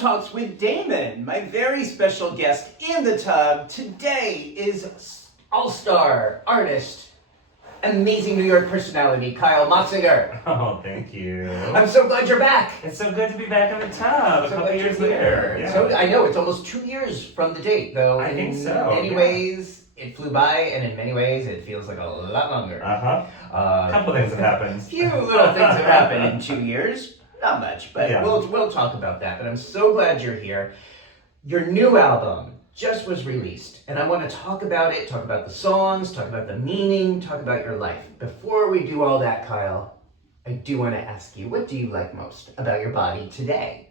Talks with Damon, my very special guest in the tub. Today is all-star artist, amazing New York personality, Kyle Motsinger. Oh, thank you. I'm so glad you're back. It's so good to be back in the tub a couple years later. Yeah. So I know it's almost 2 years from the date, though. I think so. In many ways, it flew by, and in many ways, it feels like a lot longer. A couple things have happened. Few little things have happened in 2 years. Not much, but yeah. we'll talk about that. But I'm so glad you're here. Your new album just was released, and I want to talk about it, talk about the songs, talk about the meaning, talk about your life. Before we do all that, Kyle, I do want to ask you, what do you like most about your body today?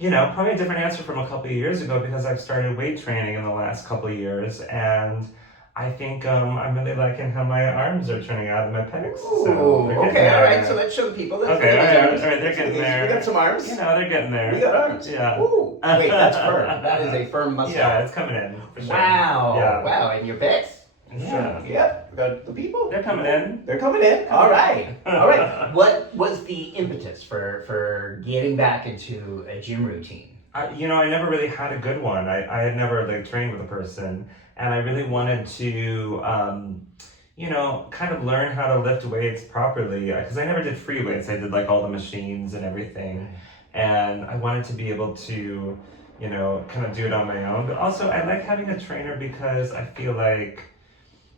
You know, probably a different answer from a couple of years ago because I've started weight training in the last couple of years, and I think I'm really liking how my arms are turning out and my pecs. Ooh, okay, all right, so let's show the people. Okay, all right, they're getting there. We got some arms. You know, they're getting there. We got arms. Yeah. Ooh, wait, that's firm. That is a firm muscle. Yeah, it's coming in, for sure. Wow, Yeah. wow, and your pecs? Yeah. Yeah, we got the people. They're coming in. They're coming in. All right. All right. What was the impetus for getting back into a gym routine? I never really had a good one. I had never trained with a person, and I really wanted to, kind of learn how to lift weights properly because I never did free weights. I did all the machines and everything, and I wanted to be able to, kind of do it on my own. But also, I like having a trainer because I feel like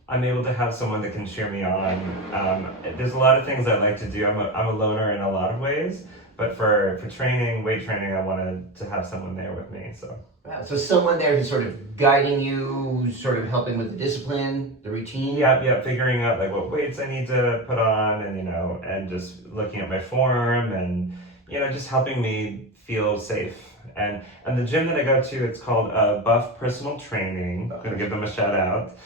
I'm able to have someone that can cheer me on. There's a lot of things I like to do. I'm a loner in a lot of ways. But for training, weight training, I wanted to have someone there with me. So wow, so someone there who's sort of guiding you, sort of helping with the discipline, the routine. Yeah, figuring out what weights I need to put on, and just looking at my form, and just helping me feel safe. And the gym that I go to, it's called Buff Personal Training. I'm gonna give them a shout out.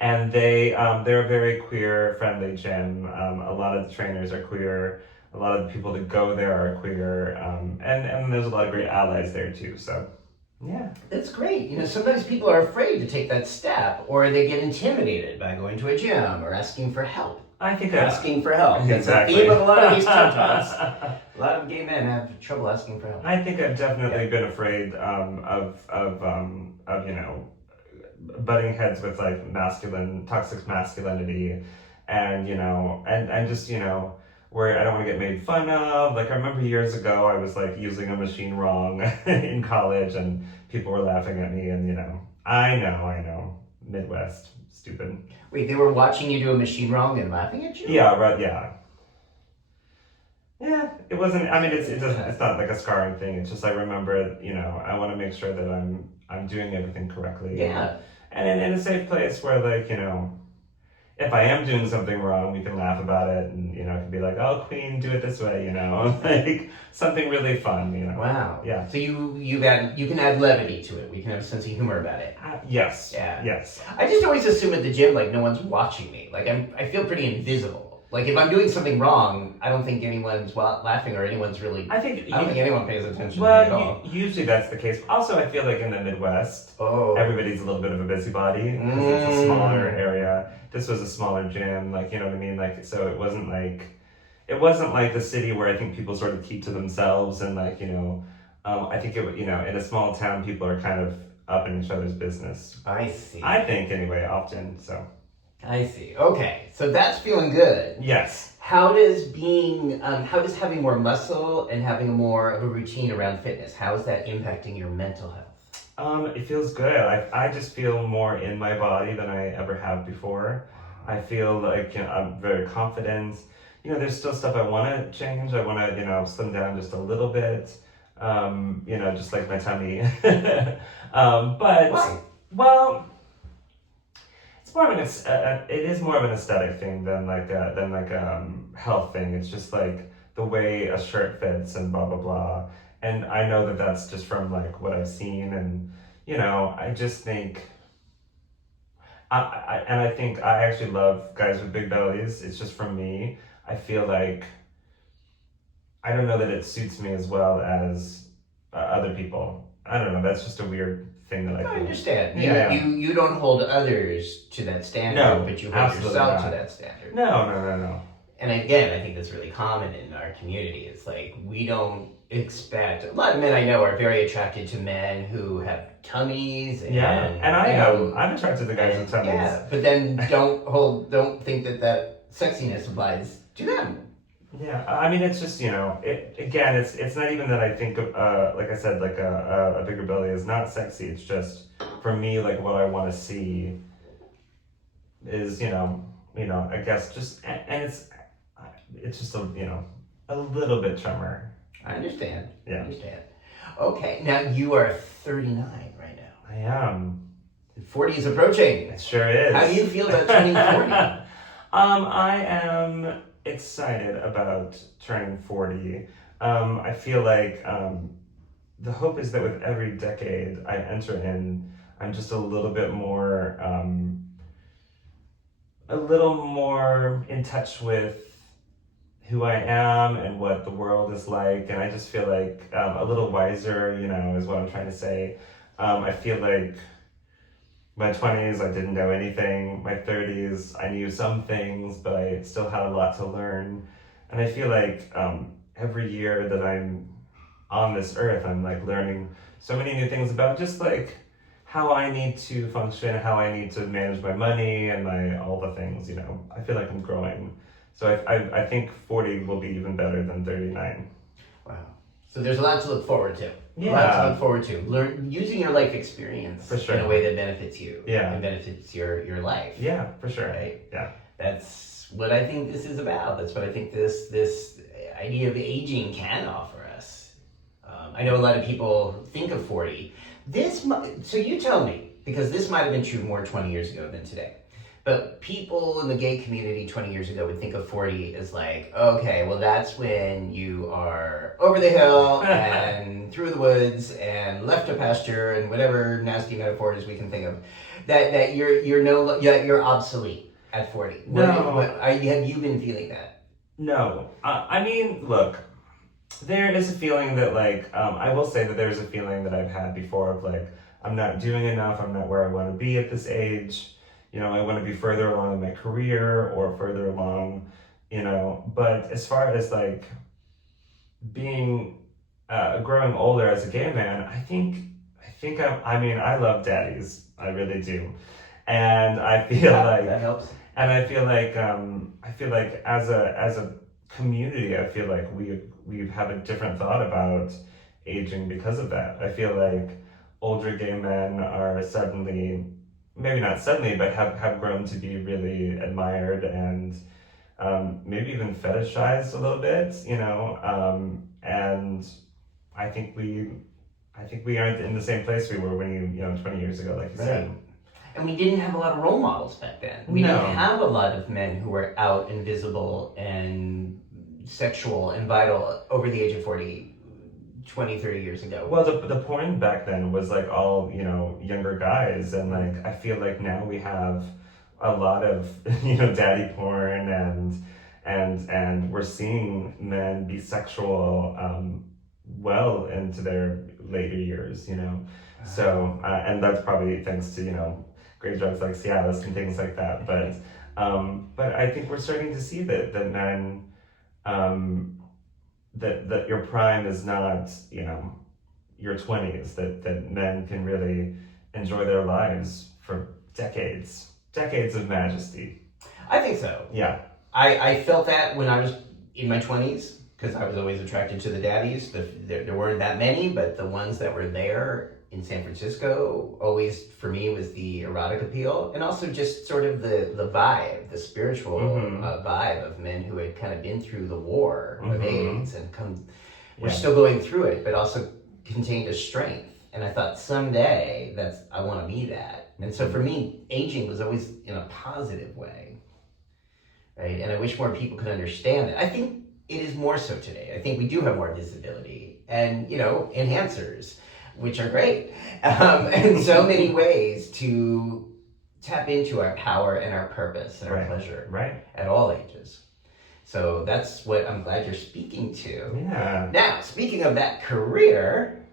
And they're a very queer friendly gym. A lot of the trainers are queer. A lot of the people that go there are queer, and there's a lot of great allies there too, so, yeah. That's great. Sometimes people are afraid to take that step, or they get intimidated by going to a gym or asking for help. I think asking for help. Exactly. It's the theme of a lot of these TED Talks. A lot of gay men have trouble asking for help. I think I've definitely been afraid of butting heads with toxic masculinity, and just, where I don't want to get made fun of. I remember years ago, I was using a machine wrong in college, and people were laughing at me, and I know, Midwest, stupid. Wait, they were watching you do a machine wrong and laughing at you? Yeah, right, yeah. Yeah, it wasn't, it's not a scarring thing, it's just I remember, I want to make sure that I'm doing everything correctly. Yeah. And in a safe place where, if I am doing something wrong, we can laugh about it, and it can be oh, Queen, do it this way, something really fun, Wow. Yeah. So you can add levity to it. We can have a sense of humor about it. Yes. Yeah. Yes. I just always assume at the gym no one's watching me. I feel pretty invisible. If I'm doing something wrong, I don't think anyone's laughing or anyone's really. I don't think anyone pays attention to me at all. Usually that's the case. Also, I feel in the Midwest, everybody's a little bit of a busybody because it's a smaller area. This was a smaller gym, you know what I mean? So it wasn't like the city where I think people sort of keep to themselves, and I think in a small town, people are kind of up in each other's business. I see. I think anyway, often, so. I see. Okay, so that's feeling good. Yes. How does having more muscle and having more of a routine around fitness, how is that impacting your mental health? It feels good. I just feel more in my body than I ever have before. I feel I'm very confident. There's still stuff I want to change. I want to, slim down just a little bit. Just my tummy. But why? Well, it's more of it is more of an aesthetic thing than health thing. It's just the way a shirt fits and blah blah blah. And I know that that's just from what I've seen, and I just think I think I actually love guys with big bellies. It's just from me. I feel I don't know that it suits me as well as other people. I don't know. That's just a weird thing that I feel. I understand. Yeah. You don't hold others to that standard, but you hold yourself to that standard. No. And again, I think that's really common in our community. It's we don't expect. A lot of men I know are very attracted to men who have tummies. And I am. I'm attracted to guys with tummies. Yeah, but then don't think that sexiness applies to them. Yeah, I mean, it's just, it's not even that I think of, like I said, like a bigger belly is not sexy. It's just, for me, like what I want to see is, I guess just, and it's just a little bit trimmer. I understand. Yeah. I understand. Okay, now you are 39 right now. I am. 40 is approaching. It sure is. How do you feel about turning 40? I am excited about turning 40. I feel like the hope is that with every decade I enter in, I'm just a little bit more in touch with who I am and what the world is like, and I just feel like a little wiser, is what I'm trying to say. I feel like my 20s, I didn't know anything. My 30s, I knew some things, but I still had a lot to learn. And I feel like every year that I'm on this earth, I'm like learning so many new things about just like how I need to function, how I need to manage my money and all the things, I feel like I'm growing. So I think 40 will be even better than 39. Wow. So there's a lot to look forward to. Yeah. A lot to look forward to. Learn using your life experience For sure. in a way that benefits you. Yeah. And benefits your life. Yeah, for sure. Right? Yeah. That's what I think this is about. That's what I think this idea of aging can offer us. I know a lot of people think of 40. So you tell me, because this might have been true more 20 years ago than today. But people in the gay community 20 years ago would think of 40 as like, okay, well, that's when you are over the hill and through the woods and left to pasture and whatever nasty metaphors we can think of. That you're obsolete at 40. No. Have you been feeling that? No. I mean, look, there is a feeling that I will say that there's a feeling that I've had before of I'm not doing enough. I'm not where I want to be at this age. I want to be further along in my career or further along, but as far as being, growing older as a gay man, I think I love daddies. I really do. And I feel that helps. And I feel like as a community, I feel like we have a different thought about aging because of that. I feel like older gay men are suddenly, maybe not suddenly, but have grown to be really admired and maybe even fetishized a little bit, and I think we aren't in the same place we were when 20 years ago, like you said. And we didn't have a lot of role models back then. We didn't have a lot of men who were out and visible and sexual and vital over the age of 40, 20, 30 years ago. Well, the porn back then was all, younger guys. And I feel like now we have a lot of, daddy porn and we're seeing men be sexual well into their later years, So, and that's probably thanks to, great drugs like Cialis and things like that. But I think we're starting to see that men, that your prime is not, your 20s, that men can really enjoy their lives for decades of majesty. I think so. Yeah. I felt that when I was in my 20s, because I was always attracted to the daddies. There weren't that many, but the ones that were there in San Francisco always, for me, was the erotic appeal, and also just sort of the vibe, the spiritual vibe of men who had kind of been through the war of AIDS and were still going through it, but also contained a strength. And I thought someday I want to be that. And so for me, aging was always in a positive way, right? And I wish more people could understand that. I think it is more so today. I think we do have more visibility and, enhancers, which are great, in so many ways to tap into our power and our purpose and our pleasure at all ages. So that's what I'm glad you're speaking to. Yeah. Now, speaking of that career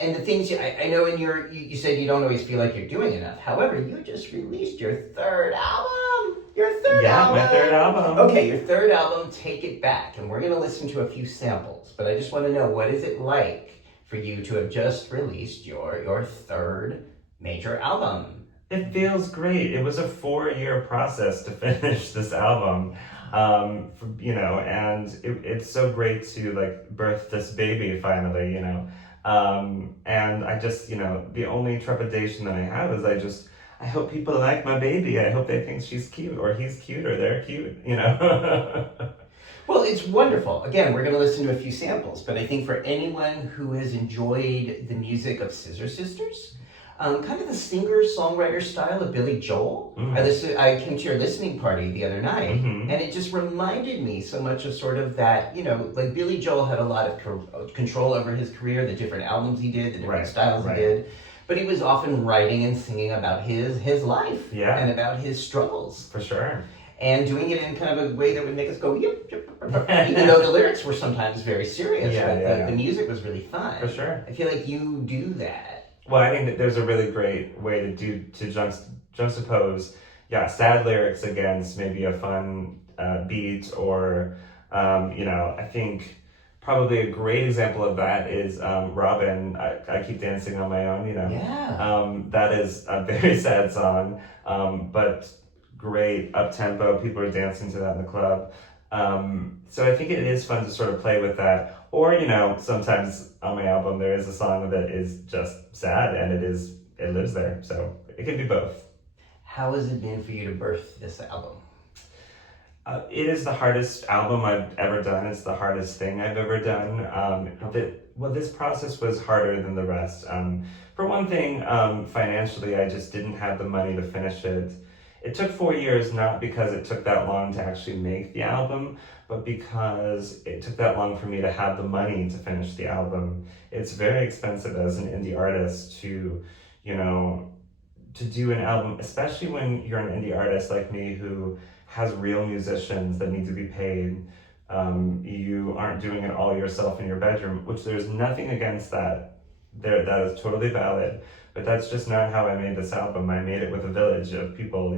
and the things I know you said you don't always feel like you're doing enough. However, you just released your third album. Your third album. Yeah, my third album. Okay, your third album, Take It Back, and we're going to listen to a few samples, but I just want to know, what is it like for you to have just released your third major album? It feels great. It was a 4-year process to finish this album, and it's so great to like birth this baby finally, and I just, the only trepidation that I have is I hope people like my baby. I hope they think she's cute or he's cute or they're cute, Well, it's wonderful. Again, we're going to listen to a few samples, but I think for anyone who has enjoyed the music of Scissor Sisters, kind of the singer-songwriter style of Billy Joel. I came to your listening party the other night, and it just reminded me so much of sort of that, like Billy Joel had a lot of control over his career, the different albums he did, the different styles he did. But he was often writing and singing about his life and about his struggles. For sure. And doing it in kind of a way that would make us go, yep, even though the lyrics were sometimes very serious, but the music was really fun. For sure. I feel like you do that. Well, I think that there's a really great way to juxtapose, sad lyrics against maybe a fun beat or, I think probably a great example of that is Robin, I Keep Dancing on My Own, that is a very sad song, but great up-tempo. People are dancing to that in the club. So I think it is fun to sort of play with that. Or, sometimes on my album there is a song that is just sad and it lives there. So it can be both. How has it been for you to birth this album? It is the hardest album I've ever done. It's the hardest thing I've ever done. This process was harder than the rest. For one thing, financially, I just didn't have the money to finish it. It took 4 years, not because it took that long to actually make the album, but because it took that long for me to have the money to finish the album. It's very expensive as an indie artist to do an album, especially when you're an indie artist like me who has real musicians that need to be paid. You aren't doing it all yourself in your bedroom, which there's nothing against that. That is totally valid. But that's just not how I made this album. I made it with a village of people,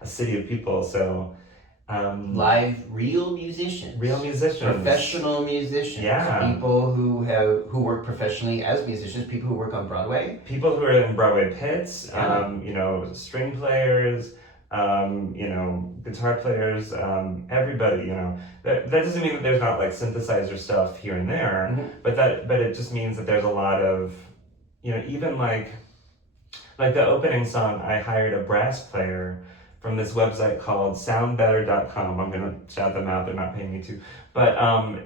a city of people. So live, real musicians, professional musicians, people who work professionally as musicians, people who work on Broadway, people who are in Broadway pits, string players, guitar players, everybody. That doesn't mean that there's not like synthesizer stuff here and there, but it just means that there's a lot of even like the opening song, I hired a brass player from this website called soundbetter.com. I'm gonna shout them out, they're not paying me to. But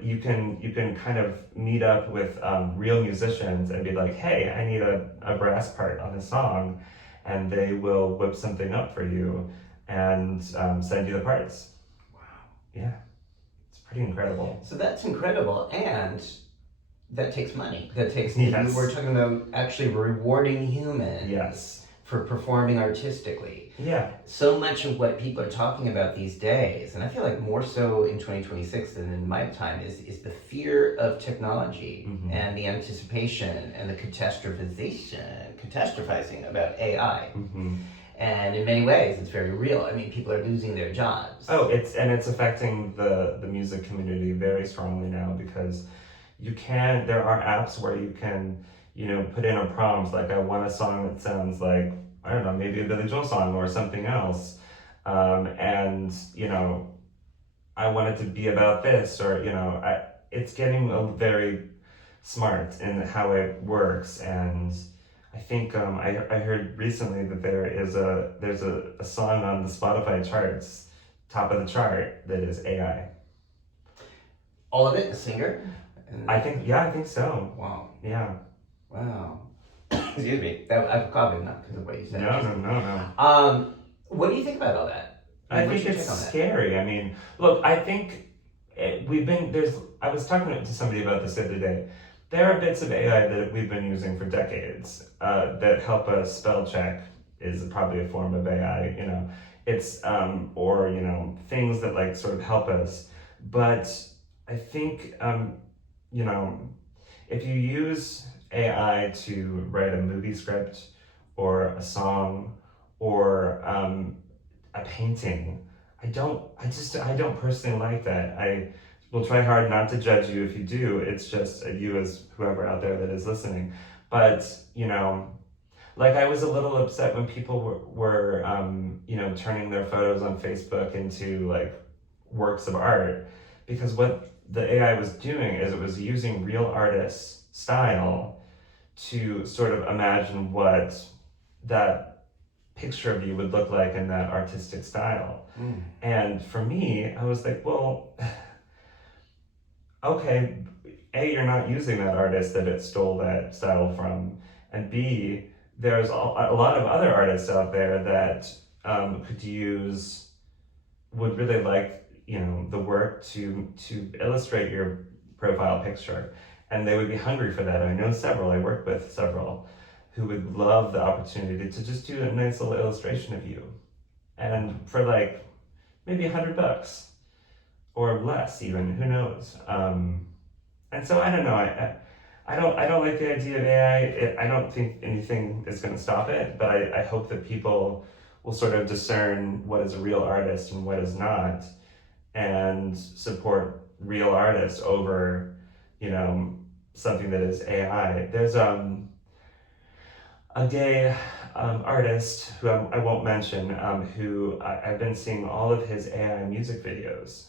you can kind of meet up with real musicians and be like, hey, I need a brass part on this song, and they will whip something up for you and send you the parts. Wow. Yeah, it's pretty incredible. So that's incredible, and that takes money. That takes, yes. We're talking about actually rewarding humans yes. for performing artistically. Yeah. So much of what people are talking about these days, and I feel like more so in 2026 than in my time, is the fear of technology and the anticipation and the catastrophizing about AI. And in many ways, it's very real. I mean, people are losing their jobs. Oh, it's affecting the music community very strongly now, because there are apps where you can, put in a prompt, like I want a song that sounds like, I don't know, maybe a Billy Joel song or something else. And, I want it to be about this, or, it's getting very smart in how it works. And I think I heard recently that there's a song on the Spotify charts, top of the chart, that is AI. All of it, a singer? I think so. Wow. Yeah. Wow. Excuse me. I've coughing, not because of what you said. No. What do you think about all that? I think it's scary. I mean, look, I think I was talking to somebody about this the other day. There are bits of AI that we've been using for decades that help us spell check, is probably a form of AI, It's, or, things that like sort of help us. But I think, if you use AI to write a movie script or a song or a painting, I don't personally like that. I will try hard not to judge you if you do. It's just you as whoever out there that is listening. But, you know, like I was a little upset when people were you know, turning their photos on Facebook into like works of art, because what the AI was doing is it was using real artists' style to sort of imagine what that picture of you would look like in that artistic style. And for me, I was like, well, okay, A, you're not using that artist that it stole that style from, and B, there's a lot of other artists out there that would really like, you know, the work to illustrate your profile picture, and they would be hungry for that. I know several, I worked with several, who would love the opportunity to just do a nice little illustration of you, and for like maybe $100 or less even, who knows. And so I don't know, I don't like the idea of AI. I don't think anything is going to stop it, but I hope that people will sort of discern what is a real artist and what is not, and support real artists over, you know, something that is AI. There's a gay artist who I won't mention, who I've been seeing all of his AI music videos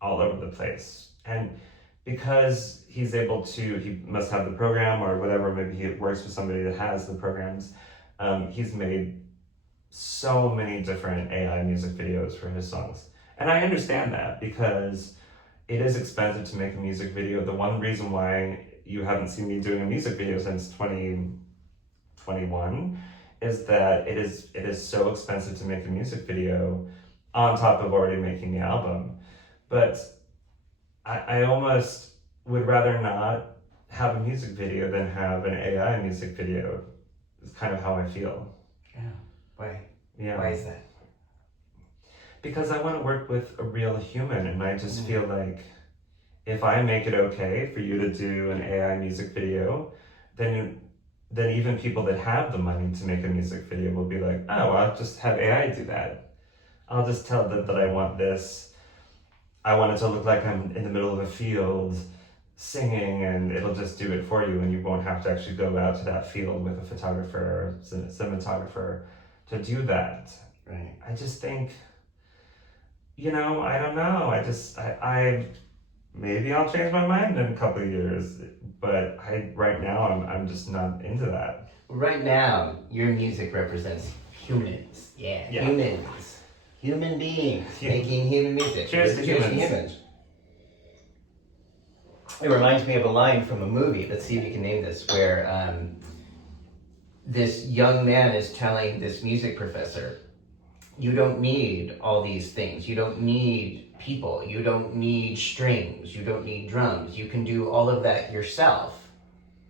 all over the place. And because he's able to, he must have the program or whatever, maybe he works with somebody that has the programs, he's made so many different AI music videos for his songs. And I understand that, because it is expensive to make a music video. The one reason why you haven't seen me doing a music video since 2021 is that it is so expensive to make a music video on top of already making the album. But I almost would rather not have a music video than have an AI music video. It's kind of how I feel. Yeah. Why? Yeah. Why is that? Because I want to work with a real human, and I just feel like if I make it okay for you to do an AI music video, then even people that have the money to make a music video will be like, oh, well, I'll just have AI do that. I'll just tell them that I want this. I want it to look like I'm in the middle of a field singing, and it'll just do it for you, and you won't have to actually go out to that field with a photographer or cinematographer to do that. Right. I just think, you know, I don't know. I maybe I'll change my mind in a couple of years, but right now I'm just not into that. Right now, your music represents humans. Yeah. Humans. Human beings making human music. Cheers to humans. It reminds me of a line from a movie. Let's see if you can name this, where this young man is telling this music professor, you don't need all these things. You don't need people. You don't need strings. You don't need drums. You can do all of that yourself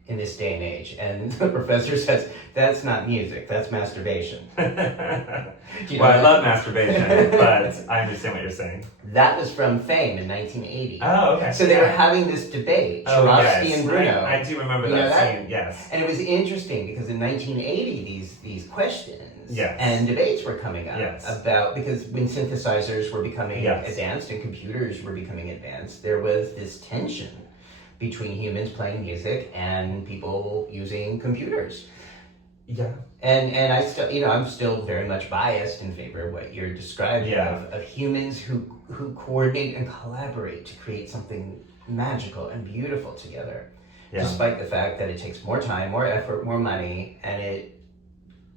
in this day and age. And the professor says, that's not music, that's masturbation. Well, I love masturbation, but I understand what you're saying. That was from Fame in 1980. Oh, okay. So they were having this debate, Chorosky and Bruno. I do remember that scene, yes. And it was interesting because in 1980, these questions yes. and debates were coming up yes. about, because when synthesizers were becoming yes. advanced and computers were becoming advanced, there was this tension between humans playing music and people using computers. Yeah. And I still, I'm still very much biased in favor of what you're describing of humans who coordinate and collaborate to create something magical and beautiful together. Yeah. Despite the fact that it takes more time, more effort, more money, and it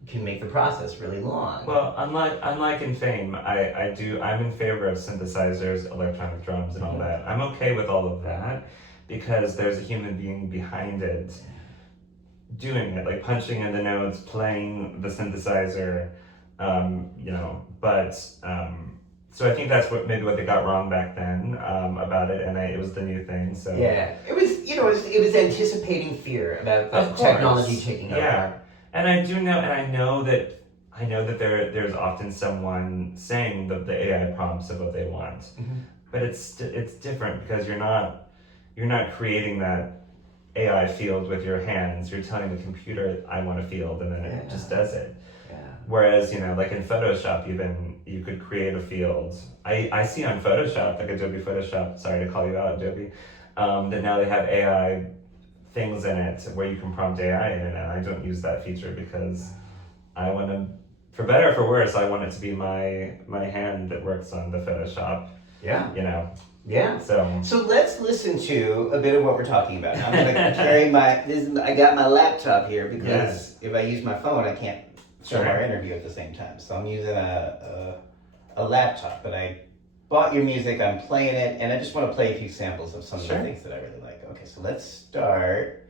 can make the process really long. Well, unlike in Fame, I'm in favor of synthesizers, electronic drums, and all that. I'm okay with all of that because there's a human being behind it doing it, like punching in the notes, playing the synthesizer, so I think that's what they got wrong back then about it, and it was the new thing. So yeah, it was it was anticipating fear about the technology taking over. Yeah, and I know that there's often someone saying the AI prompts of what they want, but it's different because you're not creating that AI field with your hands. You're telling the computer, I want a field, and then it just does it. Yeah. Whereas, like in Photoshop even, you could create a field. I see on Photoshop, like Adobe Photoshop, sorry to call you out, Adobe, that now they have AI things in it where you can prompt AI in it, and I don't use that feature because I want to, for better or for worse, I want it to be my hand that works on the Photoshop. Yeah. Yeah. So let's listen to a bit of what we're talking about. I'm going to carry I got my laptop here because if I use my phone, I can't film our interview at the same time. So I'm using a laptop, but I bought your music, I'm playing it, and I just want to play a few samples of some of the things that I really like. Okay, so let's start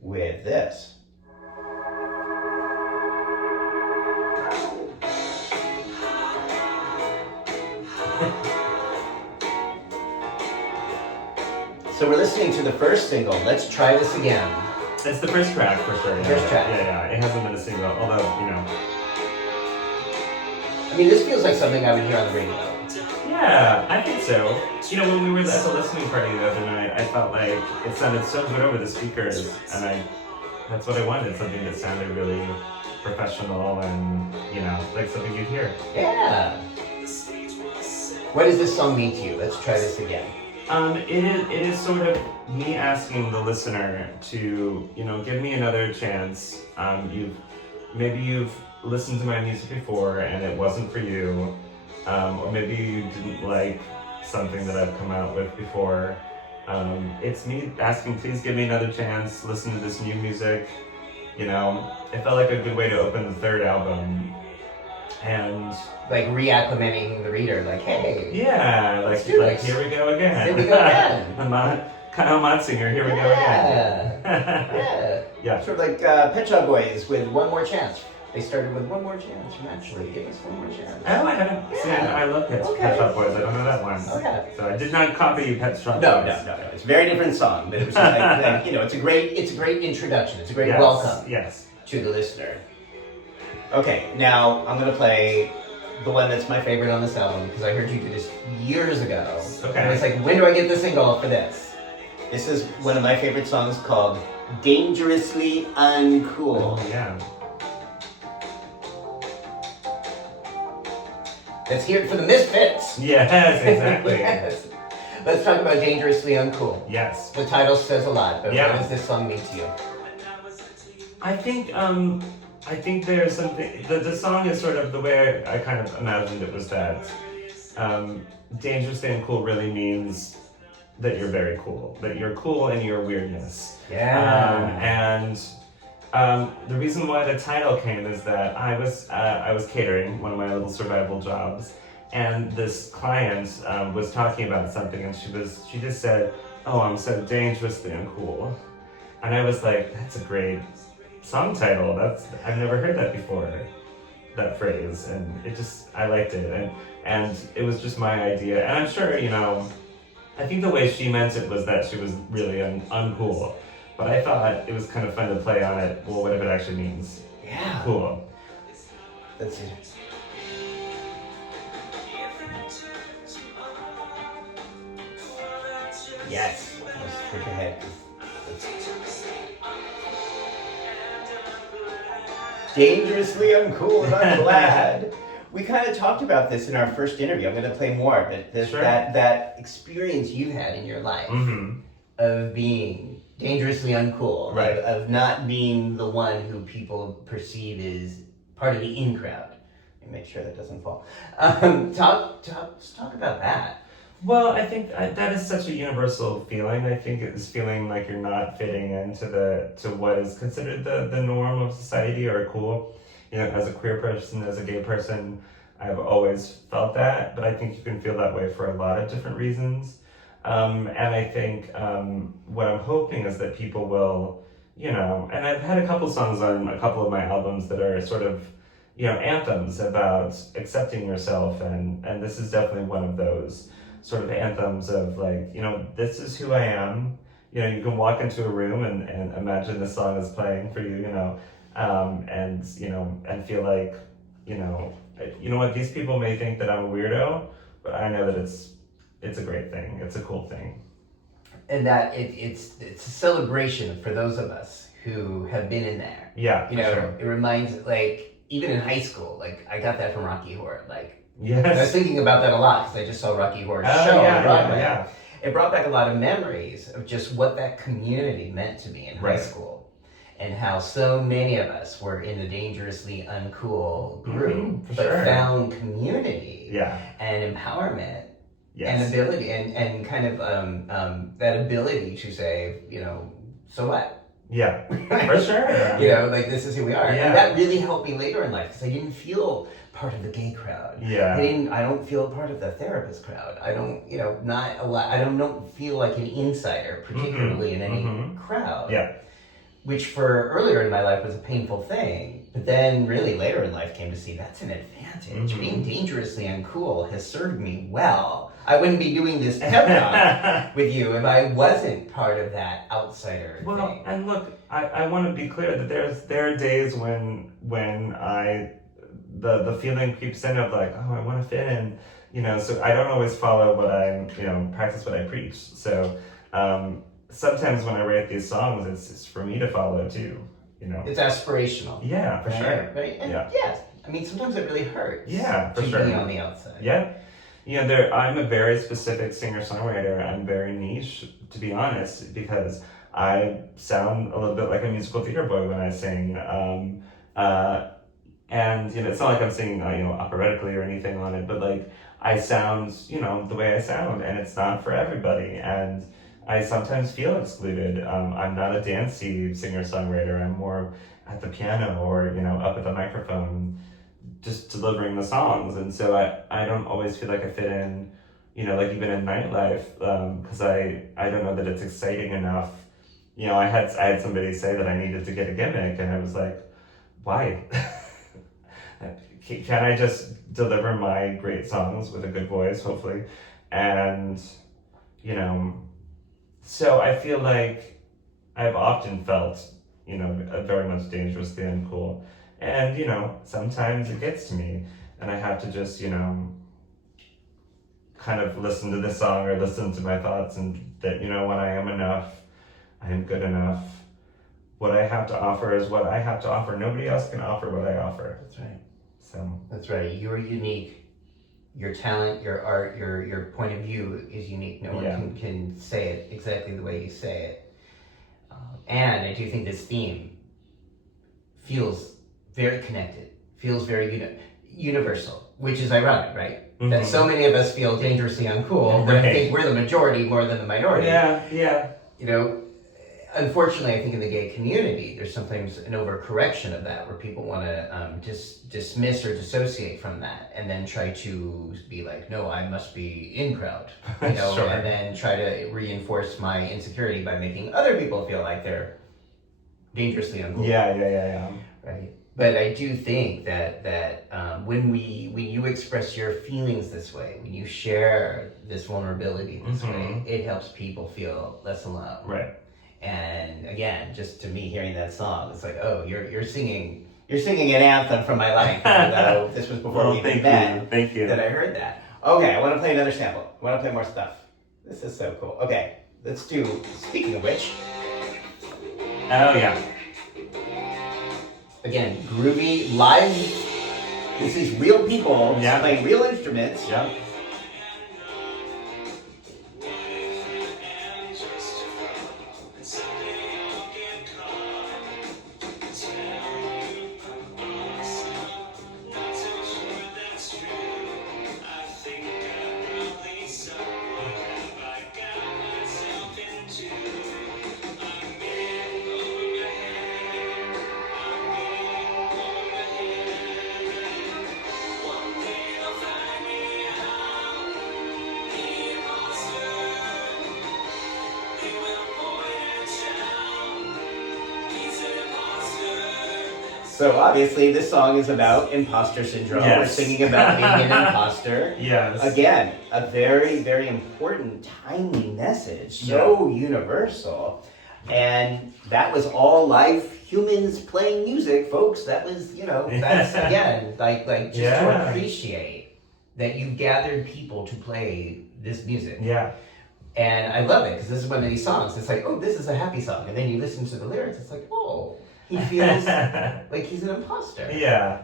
with this. So we're listening to the first single, Let's Try This Again. It's the first track for sure. Yeah. First track. Yeah. It hasn't been a single, although, I mean, this feels like something I would hear on the radio. Yeah, I think so. When we were at the listening party the other night, I felt like it sounded so good over the speakers, and that's what I wanted, something that sounded really professional and, like something you'd hear. Yeah. What does this song mean to you? Let's try this again. It is sort of me asking the listener to, give me another chance. Maybe you've listened to my music before and it wasn't for you, or maybe you didn't like something that I've come out with before. It's me asking, please give me another chance, listen to this new music. It felt like a good way to open the third album. And like reacclimating the reader, like, hey. Yeah, like here we go again. Here we go again. Kyle Motsinger, here we go again. Yeah. Sort of like Pet Shop Boys with One More Chance. They started with One More Chance from actually Give Us One More Chance. Oh, I haven't seen it. I love Pet Shop Boys. I don't know that one. Okay. So I did not copy you, Pet Shop Boys. No. It's a very different song, but it was just like, it's a great introduction. It's a great welcome to the listener. Okay, now I'm going to play the one that's my favorite on this album because I heard you do this years ago. Okay. And it's like, when do I get the single for this? This is one of my favorite songs called Dangerously Uncool. Oh, yeah. Let's hear it for the Misfits. Yes, exactly. Yes. Let's talk about Dangerously Uncool. Yes. The title says a lot, but what does this song mean to you? I think there's something, the song is sort of the way I kind of imagined it was that dangerously uncool really means that you're very cool, that you're cool in your weirdness. Yeah. The reason why the title came is that I was catering, one of my little survival jobs, and this client was talking about something, and she just said, "Oh, I'm so dangerously uncool," and I was like, "That's a great song title. I've never heard that before, that phrase," and I liked it, and it was just my idea, and I'm sure, I think the way she meant it was that she was really uncool, but I thought it was kind of fun to play on it. Well, what if it actually means cool? That's it. Yes. Let's trick ahead. Dangerously uncool, and I'm glad. We kind of talked about this in our first interview. I'm going to play more, but that experience you had in your life of being dangerously uncool, of not being the one who people perceive as part of the in crowd. Let me make sure that doesn't fall. Let's talk about that. Well, I think that is such a universal feeling. I think it's feeling like you're not fitting into to what is considered the norm of society or cool. As a queer person, as a gay person, I've always felt that, but I think you can feel that way for a lot of different reasons. And I think what I'm hoping is that people will, and I've had a couple songs on a couple of my albums that are sort of, anthems about accepting yourself, and this is definitely one of those sort of anthems of like, this is who I am. You can walk into a room and imagine the song is playing for you, and feel like, what, these people may think that I'm a weirdo, but I know that it's a great thing. It's a cool thing. And that it's a celebration for those of us who have been in there. Yeah, Sure. It reminds, like, even in high school, like I got that from Rocky Horror. Like I was Yes. thinking about that a lot because I just saw Rocky Horror Oh, show yeah, on Broadway. yeah. It brought back a lot of memories of just what that community meant to me in high Right. school, and how so many of us were in a dangerously uncool group, For but sure. found community Yeah. and empowerment Yes. and ability and kind of that ability to say, you know, so what? Yeah. For sure. You know, like this is who we are. Yeah. And that really helped me later in life because I didn't feel part of the gay crowd. Yeah. I don't feel part of the therapist crowd. I don't, you know, not a lot. I don't feel like an insider, particularly in any crowd. Yeah. Which for earlier in my life was a painful thing. But then really later in life came to see that's an advantage. Being dangerously uncool has served me well. I wouldn't be doing this pep talk with you if I wasn't part of that outsider Well, thing. and look, I want to be clear that there are days when the feeling creeps in of like, oh, I want to fit in, you know, so I don't always follow practice what I preach. So sometimes when I write these songs, it's for me to follow too, you know. It's aspirational. Yeah, for sure. Right? And Yeah. yes, I mean, sometimes it really hurts. Yeah, for to sure. be on the outside. Yeah. You know, I'm a very specific singer-songwriter. I'm very niche, to be honest, because I sound a little bit like a musical theater boy when I sing. And, you know, it's not like I'm singing, you know, operatically or anything on it, but like I sound, you know, the way I sound, and it's not for everybody. And I sometimes feel excluded. I'm not a dancey singer-songwriter. I'm more at the piano or, you know, up at the microphone, just delivering the songs. And so I don't always feel like I fit in, you know, like even in nightlife, because I don't know that it's exciting enough. You know, I had somebody say that I needed to get a gimmick, and I was like, why? Can I just deliver my great songs with a good voice, hopefully? And, you know, so I feel like I've often felt, you know, very much dangerously uncool. And, you know, sometimes it gets to me, and I have to just, you know, kind of listen to this song or listen to my thoughts, and that, you know, when I am enough, I am good enough. What I have to offer is what I have to offer. Nobody else can offer what I offer. That's right. So That's right. You're unique. Your talent, your art, your point of view is unique. No one can say it exactly the way you say it. And I do think this theme feels very connected, feels very universal, which is ironic, right? Mm-hmm. That so many of us feel dangerously uncool, but I think we're the majority more than the minority. Yeah. You know, unfortunately, I think in the gay community, there's sometimes an overcorrection of that, where people want to just dismiss or dissociate from that, and then try to be like, no, I must be in crowd, you know, Sure. and then try to reinforce my insecurity by making other people feel like they're dangerously uncool. Yeah. Right. But I do think that when you express your feelings this way, when you share this vulnerability this way, it helps people feel less alone. Right. And again, just to me hearing that song, it's like, oh, you're singing an anthem from my life. Even though this was before we even met. Thank you. That I heard that. Okay, I want to play another sample. I want to play more stuff. This is so cool. Okay, let's do. Speaking of which, Oh yeah. again, groovy live. This is real people playing real instruments. Yeah. So obviously this song is about imposter syndrome. Yes. We're singing about being an imposter. Yes. Again, a very, very important, timely message, so universal. And that was all live humans playing music, folks. That was, you know, that's again, like just to appreciate that you gathered people to play this music. Yeah. And I love it, because this is one of these songs. It's like, oh, this is a happy song. And then you listen to the lyrics, it's like, oh, he feels like he's an imposter. Yeah.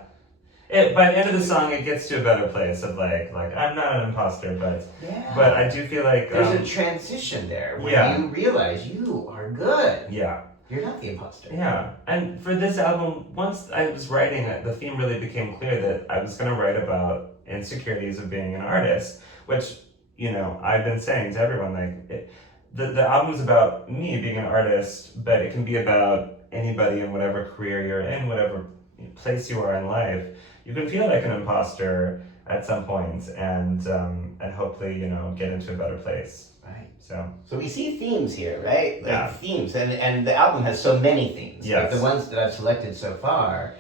By the end of the song, it gets to a better place of like I'm not an imposter, but I do feel like there's a transition there where yeah. you realize you are good. Yeah. You're not the imposter. Yeah, and for this album, once I was writing it, the theme really became clear that I was going to write about insecurities of being an artist, which, you know, I've been saying to everyone, like, the album's about me being an artist, but it can be about anybody in whatever career you're in, whatever place you are in life. You can feel like an imposter at some point, and hopefully, you know, get into a better place. Right. So we see themes here, right? Like yeah. themes, and the album has so many themes. Yes. Like the ones that I've selected so far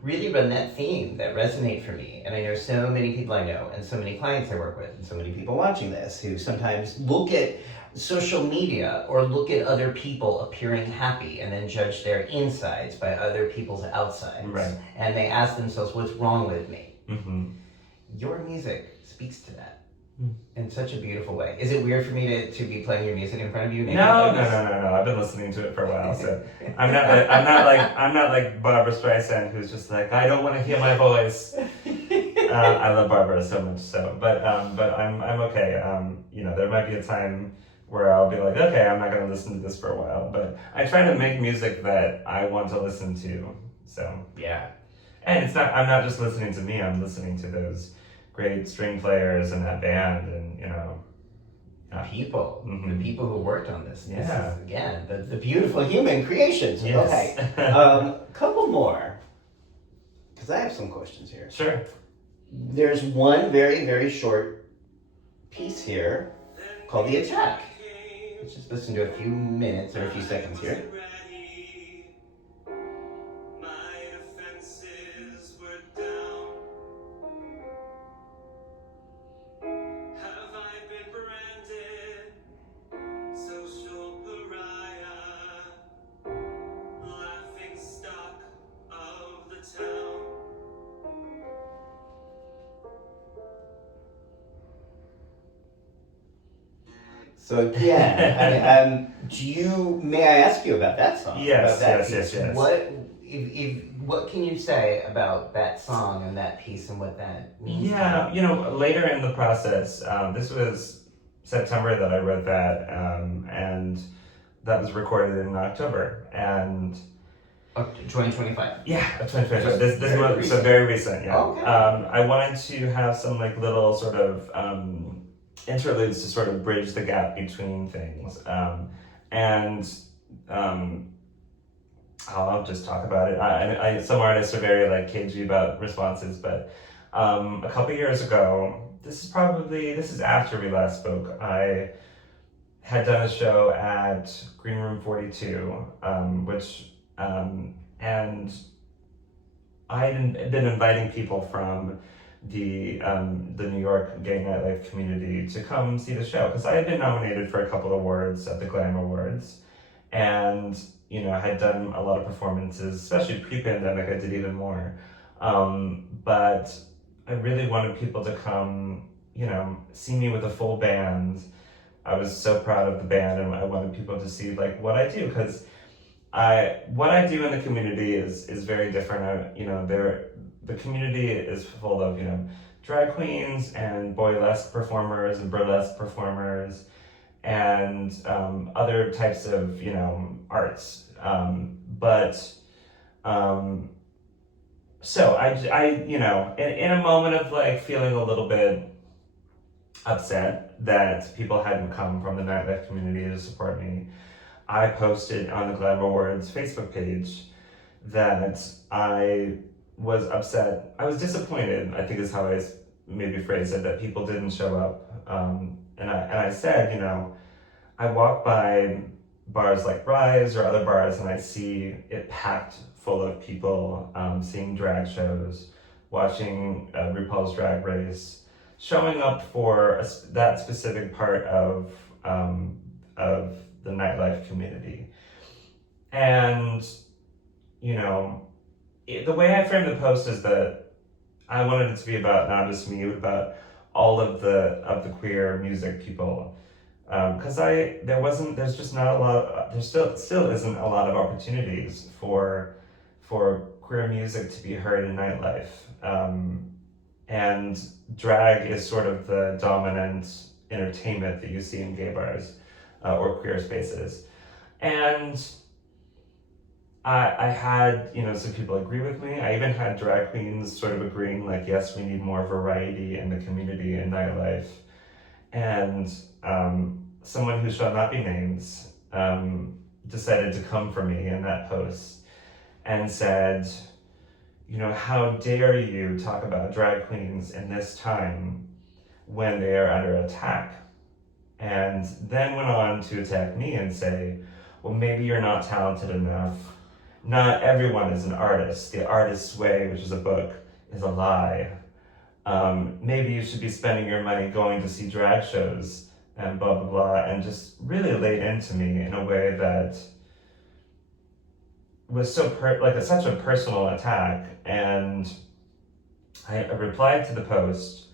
really run that theme that resonate for me. And I know so many people I know, and so many clients I work with, and so many people watching this who sometimes look at social media or look at other people appearing happy and then judge their insides by other people's outsides. Right. And they ask themselves, what's wrong with me? Mm-hmm. Your music speaks to that in such a beautiful way. Is it weird for me to be playing your music in front of you? No. I've been listening to it for a while, so I'm not like Barbara Streisand, who's just like, I don't want to hear my voice. I love Barbara so much, but I'm okay. You know, there might be a time where I'll be like, okay, I'm not going to listen to this for a while, but I try to make music that I want to listen to. So yeah, and I'm not just listening to me. I'm listening to those great string players and that band, and you know, people, mm-hmm. the people who worked on this. Yeah. This is, again, the beautiful human creations. Yes. Okay, couple more, because I have some questions here. Sure. There's one very, very short piece here called The Attack. Let's just listen to a few minutes or a few seconds here. So again, may I ask you about that song? Yes, about that yes. What can you say about that song and that piece and what that means? Yeah, you know, later in the process, this was September that I wrote that, and that was recorded in October, and 2025. Yeah, 2025. This was so very recent. Yeah. Okay. I wanted to have some like little sort of interludes to sort of bridge the gap between things, I'll just talk about it. Some artists are very like cagey about responses, but a couple years ago, this is after we last spoke, I had done a show at Green Room 42, and I had been inviting people from the New York gay nightlife community to come see the show, because I had been nominated for a couple of awards at the Glam Awards, and you know, I had done a lot of performances, especially pre-pandemic. I did even more, but I really wanted people to come, you know, see me with a full band. I was so proud of the band, and I wanted people to see like what I do, because what I do in the community is very different. The community is full of, you know, drag queens and boylesque performers and burlesque performers and other types of, you know, arts. So I you know, in a moment of like feeling a little bit upset that people hadn't come from the nightlife community to support me, I posted on the Glam Awards Facebook page that I was upset. I was disappointed, I think is how I maybe phrased it, that people didn't show up. And I said, you know, I walk by bars like Rise or other bars and I see it packed full of people, seeing drag shows, watching RuPaul's Drag Race, showing up for that specific part of the nightlife community. And, you know, the way I framed the post is that I wanted it to be about not just me, but about all of the queer music people. Because there still isn't a lot of opportunities for queer music to be heard in nightlife. And drag is sort of the dominant entertainment that you see in gay bars or queer spaces. And I had, some people agree with me. I even had drag queens sort of agreeing, like, yes, we need more variety in the community and nightlife. And someone who shall not be named decided to come for me in that post and said, how dare you talk about drag queens in this time when they are under attack? And then went on to attack me and say, well, maybe you're not talented enough. Not everyone is an artist. The Artist's Way, which is a book, is a lie. Maybe you should be spending your money going to see drag shows and blah, blah, blah, and just really laid into me in a way that was so such a personal attack. And I replied to the post,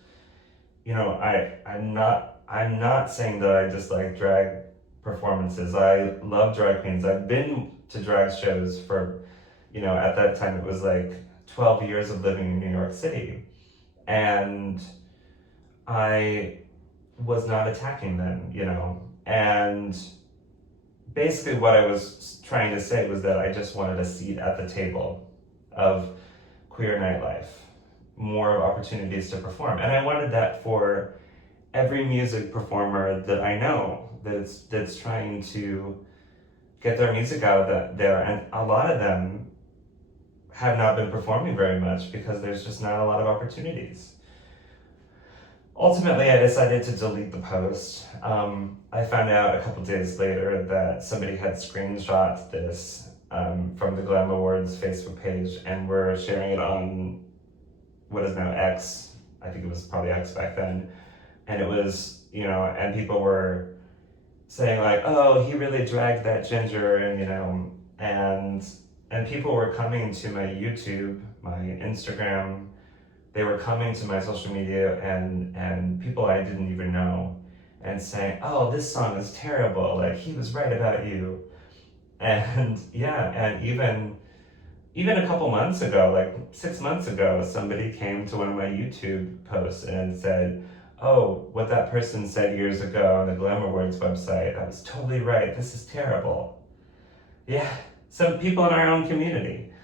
I'm not saying that I dislike drag performances. I love drag queens. I've been to drag shows for, at that time it was like 12 years of living in New York City. And I was not attacking them, and basically what I was trying to say was that I just wanted a seat at the table of queer nightlife, more opportunities to perform. And I wanted that for every music performer that I know that's trying to get their music out of there. And a lot of them have not been performing very much because there's just not a lot of opportunities. Ultimately, I decided to delete the post. I found out a couple days later that somebody had screenshot this from the Glam Awards Facebook page and were sharing it on what is now X. I think it was probably X back then. And it was, and people were saying like, oh, he really dragged that ginger, and people were coming to my YouTube, my Instagram. They were coming to my social media and people I didn't even know and saying, oh, this song is terrible. Like, he was right about you. And yeah, and even a couple months ago, like 6 months ago, somebody came to one of my YouTube posts and said, oh, what that person said years ago on the Glam Awards website, I was totally right. This is terrible. Yeah, some people in our own community.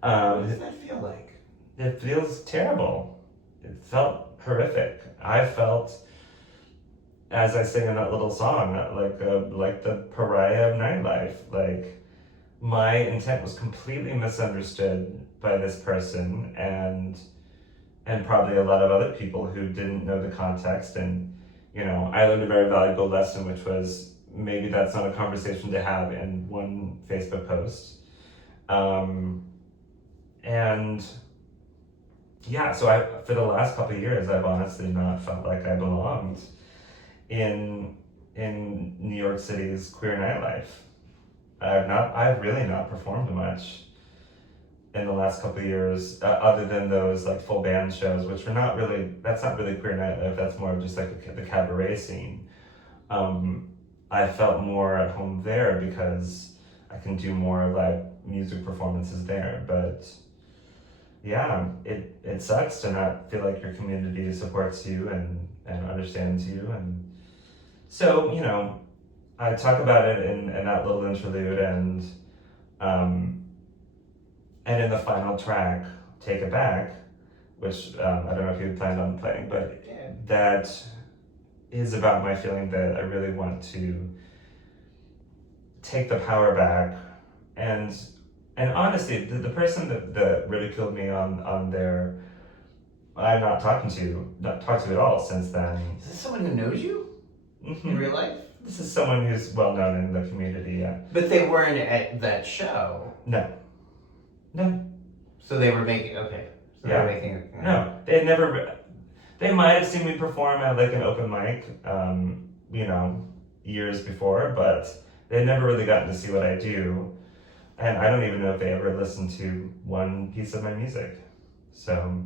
What does that feel like? It feels terrible. It felt horrific. I felt, as I sing in that little song, like the pariah of nightlife. Like, my intent was completely misunderstood by this person and probably a lot of other people who didn't know the context. And, I learned a very valuable lesson, which was maybe that's not a conversation to have in one Facebook post. And yeah, so for the last couple of years, I've honestly not felt like I belonged in New York City's queer nightlife. I've really not performed much in the last couple of years, other than those like full band shows, which were that's not really queer nightlife, that's more of just like the cabaret scene. I felt more at home there because I can do more live music performances there, but yeah, it sucks to not feel like your community supports you and understands you. And so, I talk about it in that little interlude and in the final track, Take It Back, which I don't know if you planned on playing, but that is about my feeling that I really want to take the power back. And honestly, the person that ridiculed me on there, I've not talked to at all since then. Is this someone who knows you in real life? This is someone who's well known in the community, yeah. But they weren't at that show. No. So they were making, okay. So yeah. They were making, no, they never, they might have seen me perform at like an open mic, years before, but they'd never really gotten to see what I do. And I don't even know if they ever listened to one piece of my music. So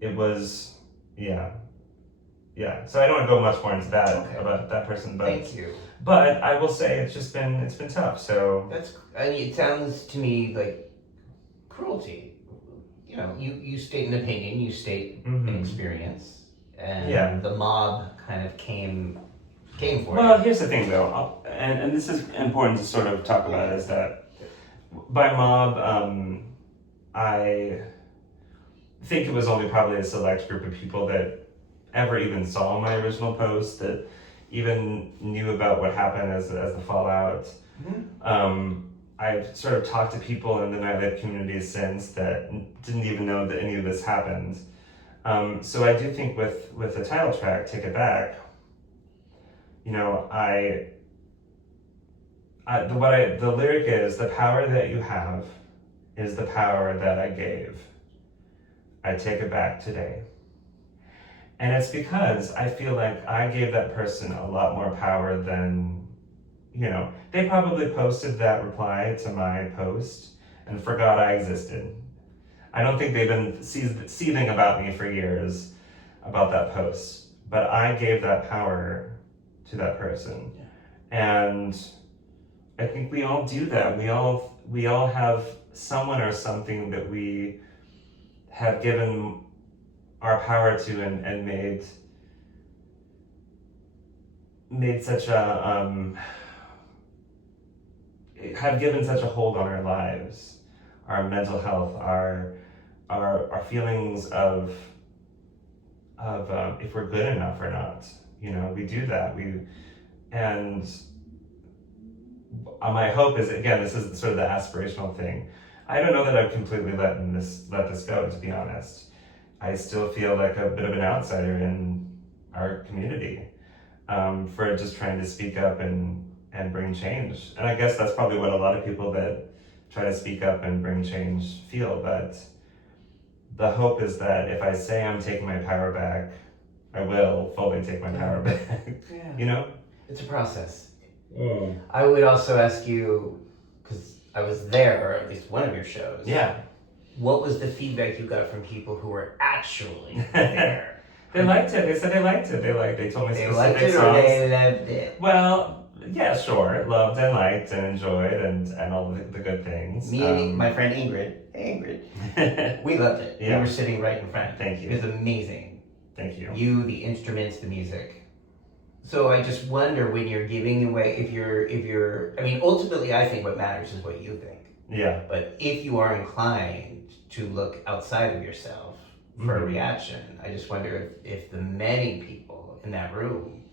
it was, yeah. So I don't want to go much more into that about that person, but thank you. But I will say it's been tough. So It sounds to me like cruelty. You know, you state an opinion, you state an experience, and the mob kind of came for it. Well, here's the thing, though, and this is important to sort of talk about, is that by mob, I think it was only probably a select group of people that ever even saw my original post, that even knew about what happened as the fallout. I've sort of talked to people in the nightlife community since that didn't even know that any of this happened. So I do think with the title track, Take It Back, you know, the lyric is, the power that you have is the power that I gave. I take it back today. And it's because I feel like I gave that person a lot more power than, you know, they probably posted that reply to my post and forgot I existed. I don't think they've been seething about me for years about that post, but I gave that power to that person. And I think we all do that. We all have someone or something that we have given our power to and made such a have given such a hold on our lives, our mental health, our feelings of if we're good enough or not. You know, we do that. And my hope is, again, this is sort of the aspirational thing. I don't know that I've completely let this go, to be honest. I still feel like a bit of an outsider in our community for just trying to speak up and bring change. And I guess that's probably what a lot of people that try to speak up and bring change feel. But the hope is that if I say I'm taking my power back, I will fully take my power back. You know? It's a process. I would also ask you, because I was there, or at least one of your shows. Yeah. What was the feedback you got from people who were actually there? They liked it. They said they liked it. They told me they specific liked it songs. Or they loved it? Well, yeah, sure. Loved and liked and enjoyed and all the good things. Me and my friend Ingrid, we loved it. Yeah. We were sitting right in front. Thank you. It was amazing. Thank you. You, the instruments, the music. So I just wonder, when you're giving away, if you're, I mean, ultimately I think what matters is what you think. Yeah. But if you are inclined to look outside of yourself for a reaction, I just wonder if the many people in that room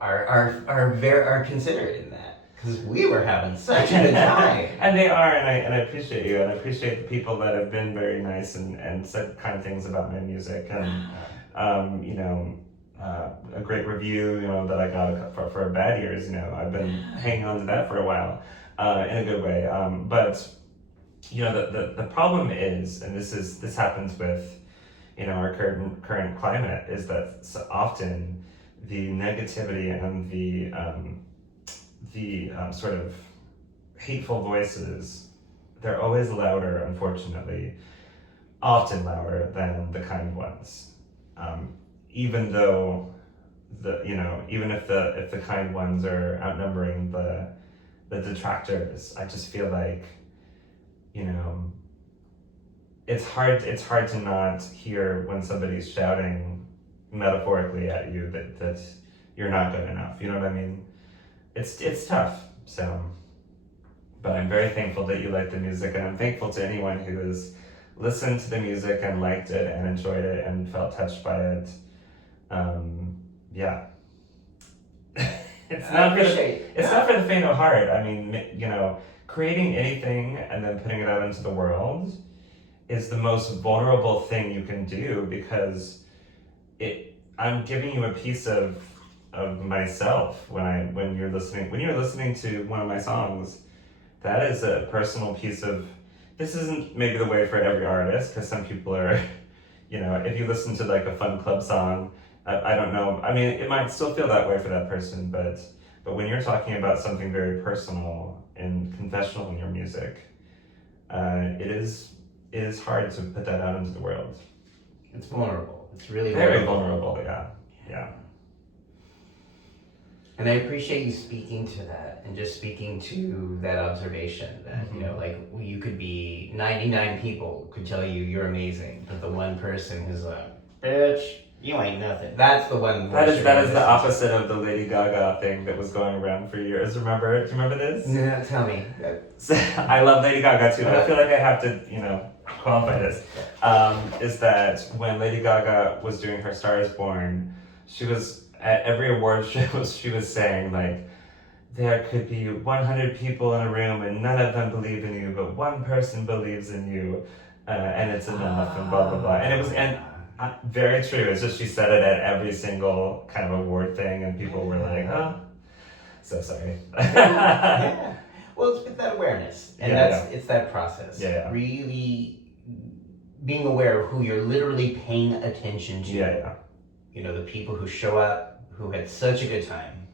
are considerate in that, because we were having such a good time. And they are, and I appreciate you, and I appreciate the people that have been very nice and said kind things about my music, and you know, a great review, you know, that I got for Bad Years. You know, I've been hanging on to that for a while, in a good way. But you know, the problem is, and this happens with, you know, our current climate, is that so often the negativity and the sort of hateful voices, they're always louder, unfortunately, often louder than the kind ones. Even though even if the kind ones are outnumbering the detractors, I just feel like, you know, it's hard to not hear when somebody's shouting metaphorically at you that you're not good enough. You know what I mean? It's tough. So, but I'm very thankful that you like the music, and I'm thankful to anyone who has listened to the music and liked it and enjoyed it and felt touched by it. Yeah. It's not for the faint of heart. I mean, you know, creating anything and then putting it out into the world is the most vulnerable thing you can do, because I'm giving you a piece of myself when you're listening to one of my songs. That is a personal piece of. This isn't maybe the way for every artist, because some people are, you know, if you listen to like a fun club song, I don't know. I mean, it might still feel that way for that person, but when you're talking about something very personal and confessional in your music, it is hard to put that out into the world. It's vulnerable. It's really very vulnerable. Yeah. And I appreciate you speaking to that and just speaking to that observation that, you know, like you could be 99 people could tell you you're amazing, but the one person who's like, bitch, you ain't nothing. That's the one. That is the opposite of the Lady Gaga thing that was going around for years. Do you remember this? No, tell me. So, I love Lady Gaga too, but I feel like I have to, you know, qualify this. Is that when Lady Gaga was doing her Star Is Born, she was at every award show. She was saying like, there could be 100 people in a room and none of them believe in you, but one person believes in you, and it's enough, and blah blah blah. And it was very true. It's just she said it at every single kind of award thing, and people were like, "Oh, so sorry." Yeah. Well, it's with that awareness, and it's that process. Yeah. Really being aware of who you're literally paying attention to. Yeah. You know, the people who show up who had such a good time,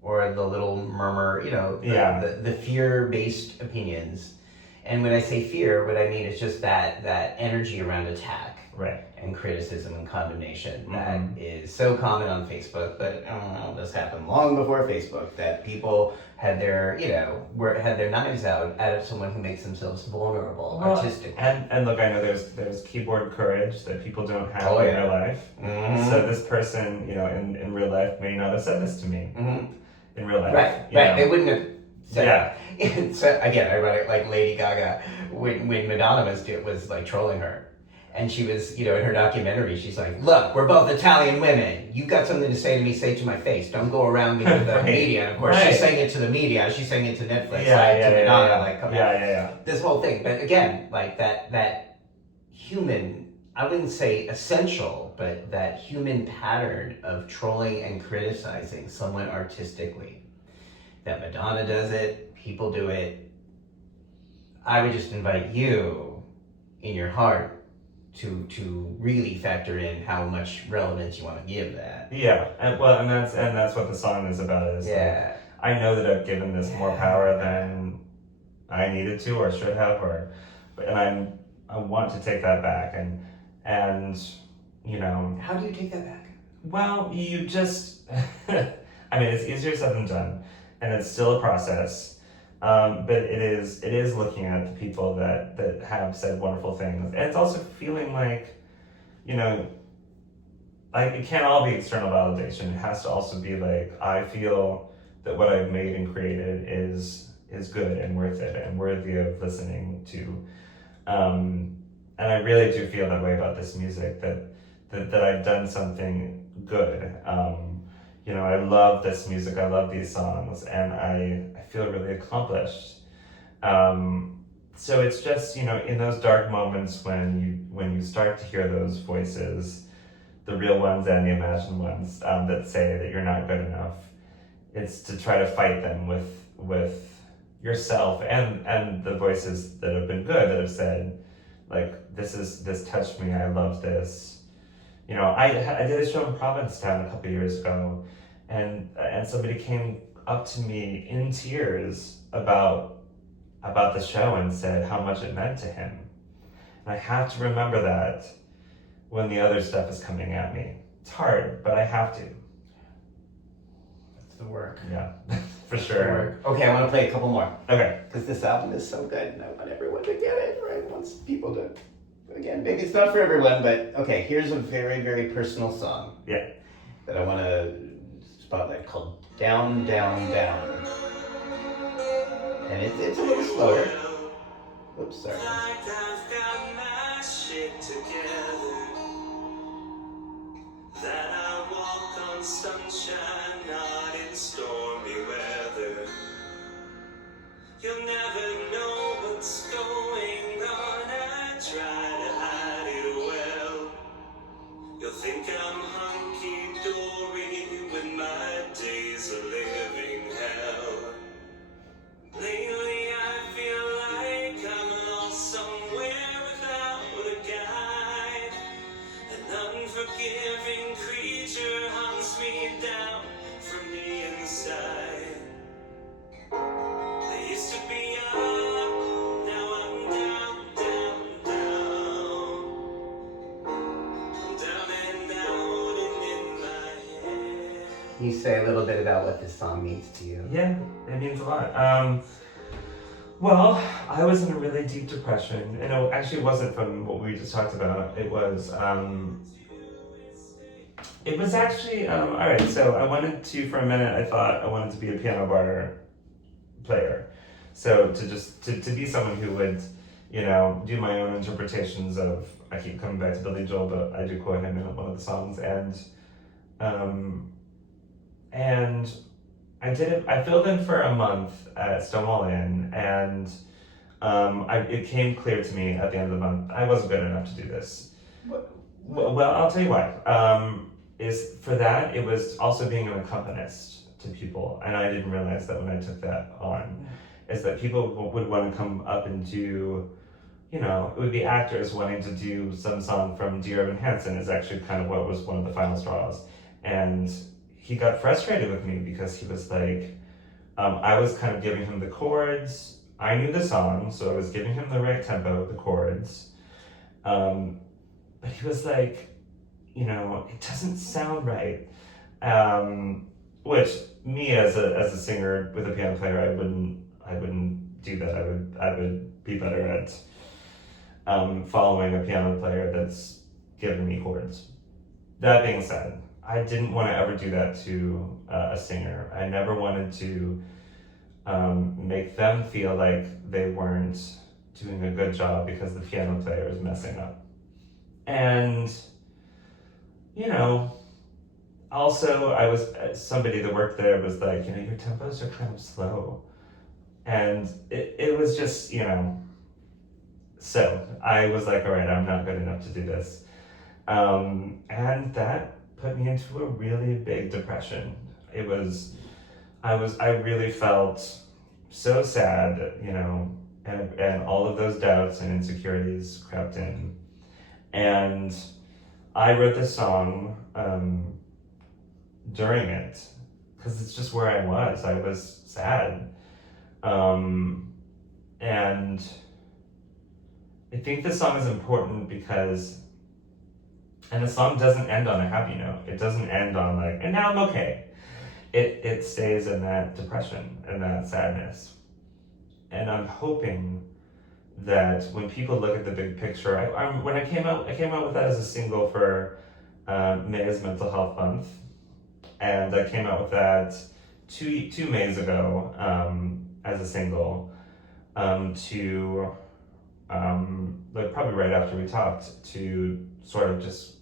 or the little murmur. You know, the fear-based opinions. And when I say fear, what I mean is just that energy around attack. Right. And criticism and condemnation that is so common on Facebook, but I don't know, this happened long before Facebook, that people had their, you know, had their knives out at someone who makes themselves vulnerable, artistically. And look, I know there's keyboard courage that people don't have in their life. So this person, you know, in real life may not have said this to me. In real life. Right. They wouldn't have said that. So again, I read it like Lady Gaga when Madonna was like trolling her. And she was, you know, in her documentary, she's like, look, we're both Italian women. You've got something to say to me, say it to my face. Don't go around me with the media. And of course, she's saying it to the media. She's saying it to Netflix. To Madonna. Like, come on. This whole thing. But again, like that human, I wouldn't say essential, but that human pattern of trolling and criticizing someone artistically. That Madonna does it. People do it. I would just invite you in your heart to really factor in how much relevance you want to give that. Yeah, and that's what the song is about. Is like, I know that I've given this more power than I needed to or should have, and I want to take that back, and you know. How do you take that back? Well, you just, I mean, it's easier said than done, and it's still a process. But it is looking at the people that have said wonderful things. And it's also feeling like, you know, like it can't all be external validation. It has to also be like, I feel that what I've made and created is good and worth it and worthy of listening to. And I really do feel that way about this music, that I've done something good. You know, I love this music, I love these songs, and I feel really accomplished. So it's just, you know, in those dark moments when you start to hear those voices, the real ones and the imagined ones, that say that you're not good enough, it's to try to fight them with yourself and the voices that have been good, that have said, like, this touched me, I love this. You know, I did a show in Provincetown a couple years ago, and somebody came up to me in tears about the show and said how much it meant to him. And I have to remember that when the other stuff is coming at me. It's hard, but I have to. That's the work. Yeah, for sure. Okay, I want to play a couple more. Okay. Because this album is so good, and I want everyone to get it, right? I want people to... Again, maybe it's not for everyone, but okay, here's a very, very personal song. Yeah. That I want to spotlight, called Down, Down, Down. And it's a little slower. Oops, sorry. Like I've got my shit together, that I walk on sunshine, not in stormy weather. You'll never know what's going on. I try to hide it well. You'll think I'm hunky-dory when my days are living hell. Lately I feel like I'm lost somewhere without a guide. An unforgiving creature hunts me down from the inside. I used to be up, now I'm down, down, down. I'm down and out and in my head. Can you say a little bit about what this song means to you? Yeah, it means a lot. Well, I was in a really deep depression, and it actually wasn't from what we just talked about. It was actually, all right, so I wanted to, for a minute, I thought I wanted to be a piano bar player. So to be someone who would, do my own interpretations of, I keep coming back to Billy Joel, but I do quote him in one of the songs, and I did it. I filled in for a month at Stonewall Inn, and it came clear to me at the end of the month I wasn't good enough to do this. Well, I'll tell you why. Is for that it was also being an accompanist to people, and I didn't realize that when I took that on, is that people would want to come up and do, it would be actors wanting to do some song from Dear Evan Hansen is actually kind of what was one of the final straws, and he got frustrated with me because he was like, I was kind of giving him the chords. I knew the song, so I was giving him the right tempo, the chords. But he was like, it doesn't sound right. Which me as a singer with a piano player, I wouldn't do that. I would be better at following a piano player that's giving me chords. That being said, I didn't want to ever do that to a singer. I never wanted to make them feel like they weren't doing a good job because the piano player is messing up. And, also I was, somebody that worked there was like, your tempos are kind of slow. And it was just, so I was like, all right, I'm not good enough to do this. And that put me into a really big depression. I really felt so sad, and all of those doubts and insecurities crept in. And I wrote this song during it, because it's just where I was sad. And I think this song is important because, and the song doesn't end on a happy note. It doesn't end on like, and now I'm okay. It stays in that depression and that sadness. And I'm hoping that when people look at the big picture, I came out with that as a single for May's Mental Health Month, and I came out with that two Mays ago as a single to like probably right after we talked, to sort of just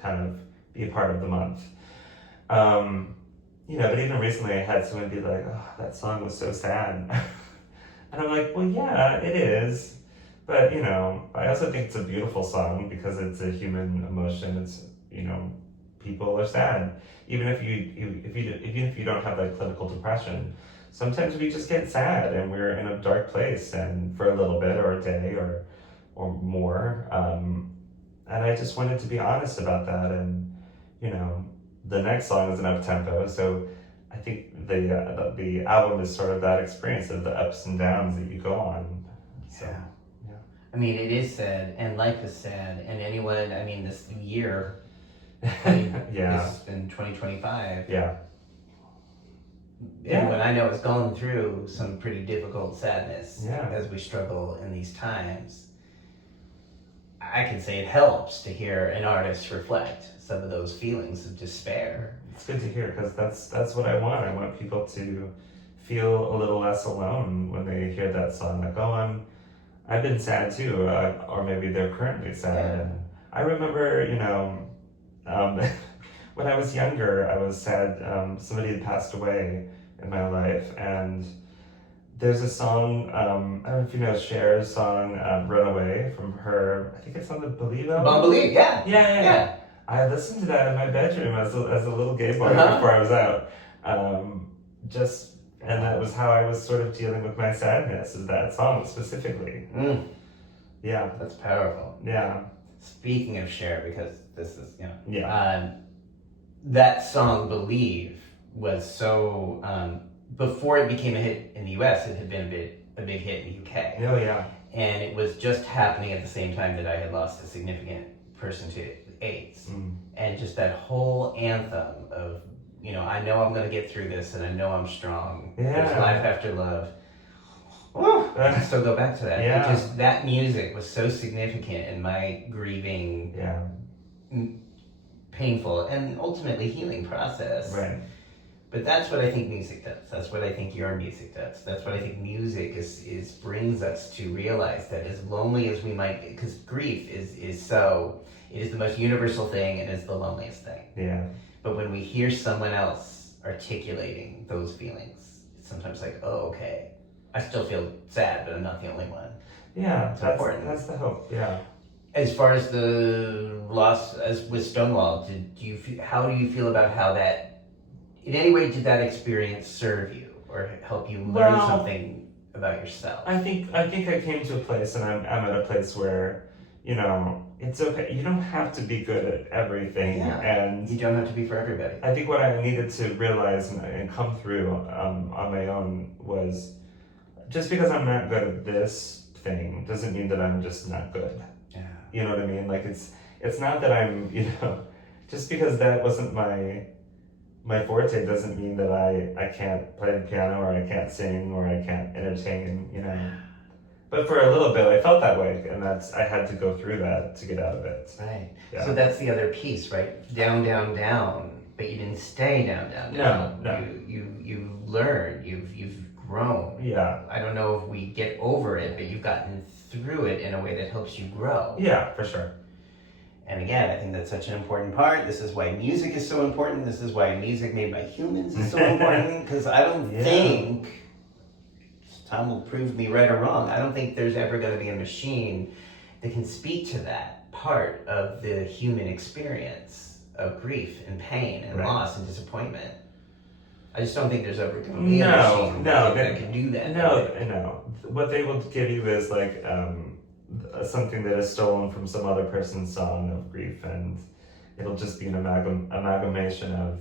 kind of be a part of the month. But even recently I had someone be like, oh, that song was so sad. And I'm like, well, yeah, it is. But, I also think it's a beautiful song because it's a human emotion. It's, people are sad. Even if you don't have like clinical depression, sometimes we just get sad and we're in a dark place and for a little bit or a day or more. And I just wanted to be honest about that. And, the next song is an up-tempo, so I think the album is sort of that experience of the ups and downs that you go on. So, yeah. I mean, it is sad, and life is sad, and this year, yeah, it's been 2025. Yeah. Everyone I know is going through some pretty difficult sadness Yeah. as we struggle in these times. I can say it helps to hear an artist reflect some of those feelings of despair. It's good to hear because that's what I want. I want people to feel a little less alone when they hear that song. Like, oh, I've been sad too, or maybe they're currently sad. Yeah. And I remember, when I was younger, I was sad. Somebody had passed away in my life, and there's a song, I don't know if you know Cher's song, Runaway, from her, I think it's on the Believe album? Believe, yeah. Yeah. I listened to that in my bedroom as a little gay boy before I was out. And that was how I was sort of dealing with my sadness, is that song specifically. Yeah. That's powerful. Yeah. Speaking of Cher, because this is, Yeah. That song, Believe, was so, before it became a hit in the US, it had been a big hit in the UK. Oh, yeah. And it was just happening at the same time that I had lost a significant person to AIDS. And just that whole anthem of you know, I know I'm going to get through this, and I know I'm strong. Yeah. There's life after love. Woo! I can still go back to that. Yeah. Just that music was so significant in my grieving, painful, and ultimately healing process. Right. But that's what I think music does. That's what I think your music does. That's what I think music is brings us to realize that as lonely as we might be, because grief is it is the most universal thing and is the loneliest thing. Yeah. But when we hear someone else articulating those feelings, it's sometimes like, oh, okay, I still feel sad, but I'm not the only one. Yeah, It's important. That's the hope. Yeah. As far as the loss, as with Stonewall, how do you feel about how that? In any way, did that experience serve you or help you learn something about yourself? I think I came to a place, and I'm at a place where, you know, it's okay. You don't have to be good at everything, and you don't have to be for everybody. I think what I needed to realize and come through on my own was, just because I'm not good at this thing doesn't mean that I'm just not good. Yeah. You know what I mean? Like it's not that I'm, you know, just because that wasn't my forte doesn't mean that I can't play the piano or I can't sing or I can't entertain, you know. But for a little bit I felt that way, and I had to go through that to get out of it. Right. Yeah. So that's the other piece, right? Down, down, down, but you didn't stay down, down, down. No. You learned, you've grown. Yeah. I don't know if we get over it, but you've gotten through it in a way that helps you grow. Yeah, for sure. And again, I think that's such an important part. This is why music is so important. This is why music made by humans is so important. Because I don't think, Tom will prove me right or wrong, I don't think there's ever going to be a machine that can speak to that part of the human experience of grief and pain and loss and disappointment. I just don't think there's ever going to be a machine that can do that. No. What they will give you is like something that is stolen from some other person's song of grief, and it'll just be an amalgamation of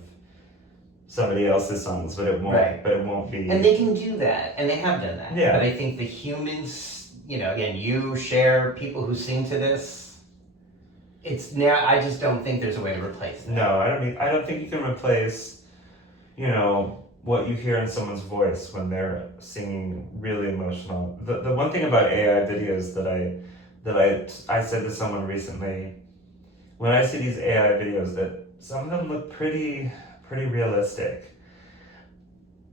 somebody else's songs, but it won't be. And they can do that, and they have done that. Yeah. But I think the humans, you know, again, you share people who sing to this. It's now. I just don't think there's a way to replace that. No, I don't think you can replace, you know, what you hear in someone's voice when they're singing really emotional. The one thing about AI videos that I said to someone recently, when I see these AI videos, that some of them look pretty realistic.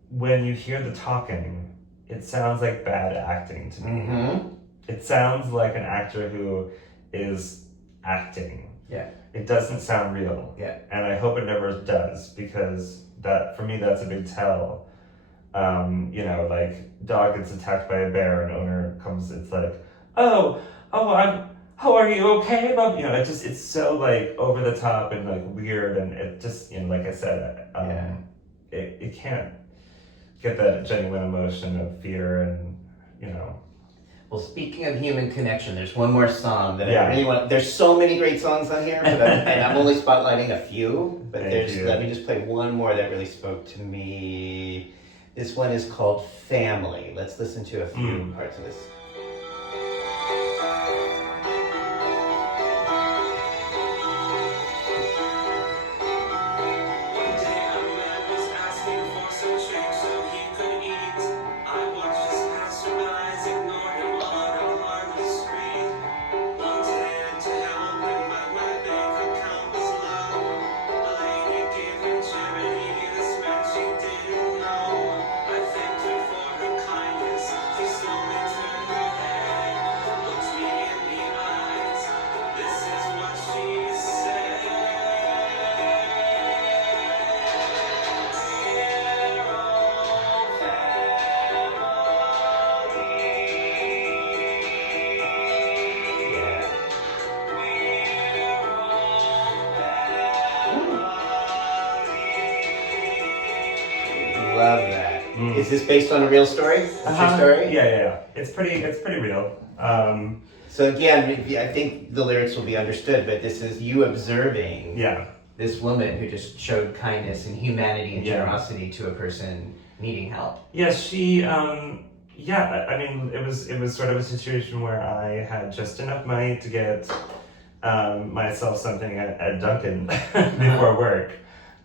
When you hear the talking, it sounds like bad acting to me. Mm-hmm. It sounds like an actor who is acting. Yeah. It doesn't sound real. Yeah. And I hope it never does, because that, for me, that's a big tell. You know, like, dog gets attacked by a bear and owner comes, it's like, how are you okay? You know, it's so like over the top and like weird, and it just, you know, like I said, it can't get that genuine emotion of fear and, you know. Well, speaking of human connection, there's one more song that I really want. There's so many great songs on here, but I'm only spotlighting a few. But let me just play one more that really spoke to me. This one is called Family. Let's listen to a few parts of this. Love that. Is this based on a real story? That's your story? Yeah. It's pretty real. So again, I think the lyrics will be understood, but this is you observing this woman who just showed kindness and humanity and generosity to a person needing help. Yes, she. I mean, it was sort of a situation where I had just enough money to get myself something at Dunkin' before work.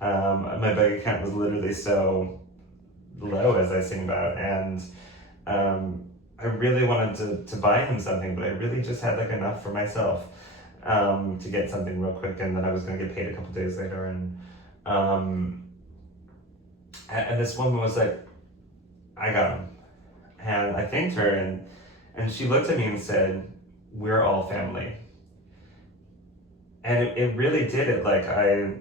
My bank account was literally so low, as I sing about, and I really wanted to buy him something, but I really just had like enough for myself to get something real quick, and then I was going to get paid a couple days later, and this woman was like, I got him. And I thanked her, and she looked at me and said, we're all family. And it really did it. Like I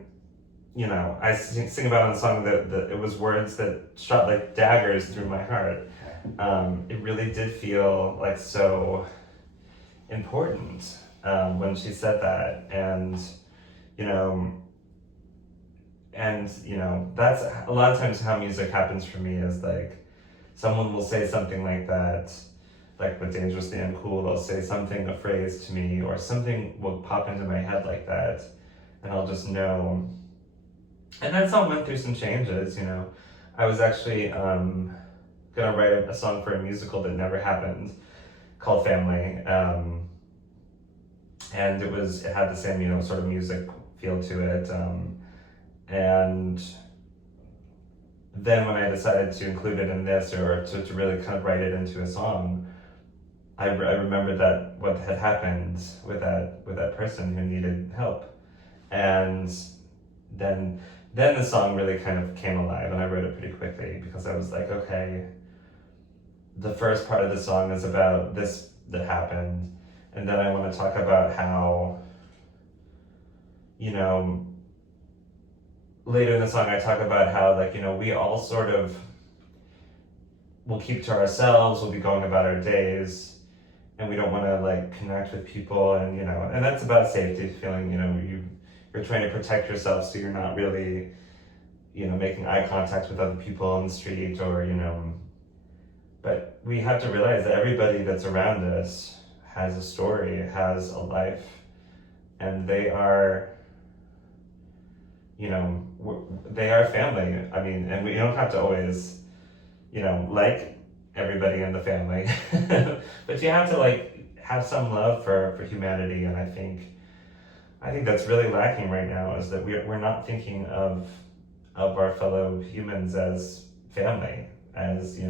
sing about in the song that it was words that shot like daggers through my heart. It really did feel like so important when she said that. And that's a lot of times how music happens for me, is like someone will say something like that, like with Dangerously Uncool, they'll say something, a phrase to me, or something will pop into my head like that, and I'll just know. And that song went through some changes, I was actually gonna write a song for a musical that never happened called Family, and it had the same, sort of music feel to it, and then when I decided to include it in this, or to really kind of write it into a song, I remembered that what had happened with that person who needed help, and then the song really kind of came alive, and I wrote it pretty quickly because I was like, okay, the first part of the song is about this that happened, and then I want to talk about how, later in the song I talk about how, like, we all sort of will keep to ourselves, we'll be going about our days, and we don't want to like connect with people, and and that's about safety, feeling you're trying to protect yourself, so you're not really making eye contact with other people on the street, or but we have to realize that everybody that's around us has a story, has a life, and they are they are family. I mean, and we don't have to always like everybody in the family, but you have to like have some love for humanity. And I think that's really lacking right now, is that we're not thinking of our fellow humans as family, as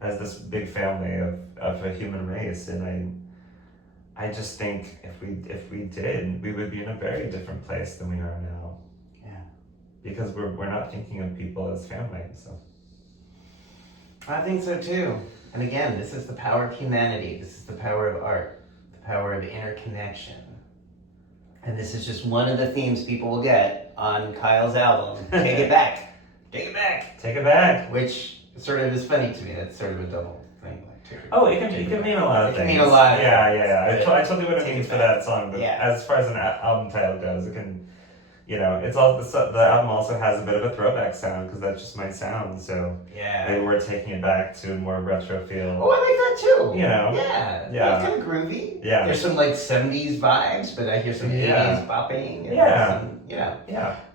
as this big family of a human race. And I just think if we did, we would be in a very different place than we are now. Yeah. Because we're not thinking of people as family. So I think so too. And again, this is the power of humanity. This is the power of art, the power of interconnection. And this is just one of the themes people will get on Kyle's album. Take it back. Take it back. Take it back. Which sort of is funny to me. That's sort of a double thing. Oh, it can mean a lot of things. It can mean a lot of things. I totally would have means for that song, but yeah. As far as an album title goes, it can, it's all the album also has a bit of a throwback sound, because that's just my sound. So yeah, maybe we're taking it back to a more retro feel. Oh, I like that too. Yeah, it's kind of groovy. Yeah, there's some like 70s vibes, but I hear some 80s bopping.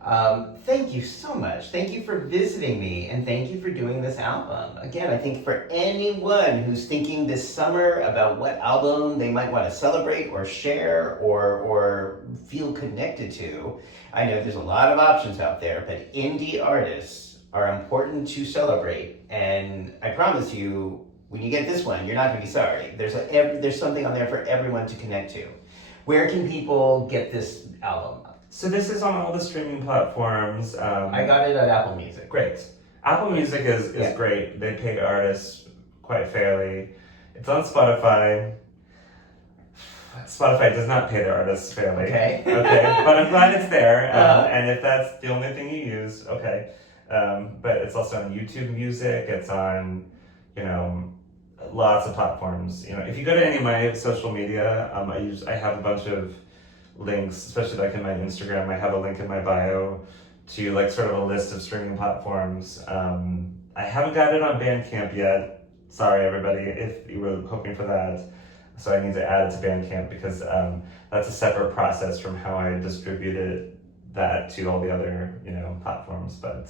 And thank you so much. Thank you for visiting me, and thank you for doing this album. Again, I think for anyone who's thinking this summer about what album they might want to celebrate or share or feel connected to, I know there's a lot of options out there, but indie artists are important to celebrate. And I promise you, when you get this one, you're not going to be sorry. There's something on there for everyone to connect to. Where can people get this album? So this is on all the streaming platforms. I got it at Apple Music. Great. Apple Music is great. They pay artists quite fairly. It's on Spotify. Spotify does not pay their artists fairly. Okay. Okay. But I'm glad it's there. And if that's the only thing you use, okay. But it's also on YouTube Music. It's on, lots of platforms. If you go to any of my social media, I have a bunch of links, especially like in my Instagram. I have a link in my bio to like sort of a list of streaming platforms. I haven't got it on Bandcamp yet. Sorry, everybody, if you were hoping for that. So I need to add it to Bandcamp, because that's a separate process from how I distributed that to all the other platforms. But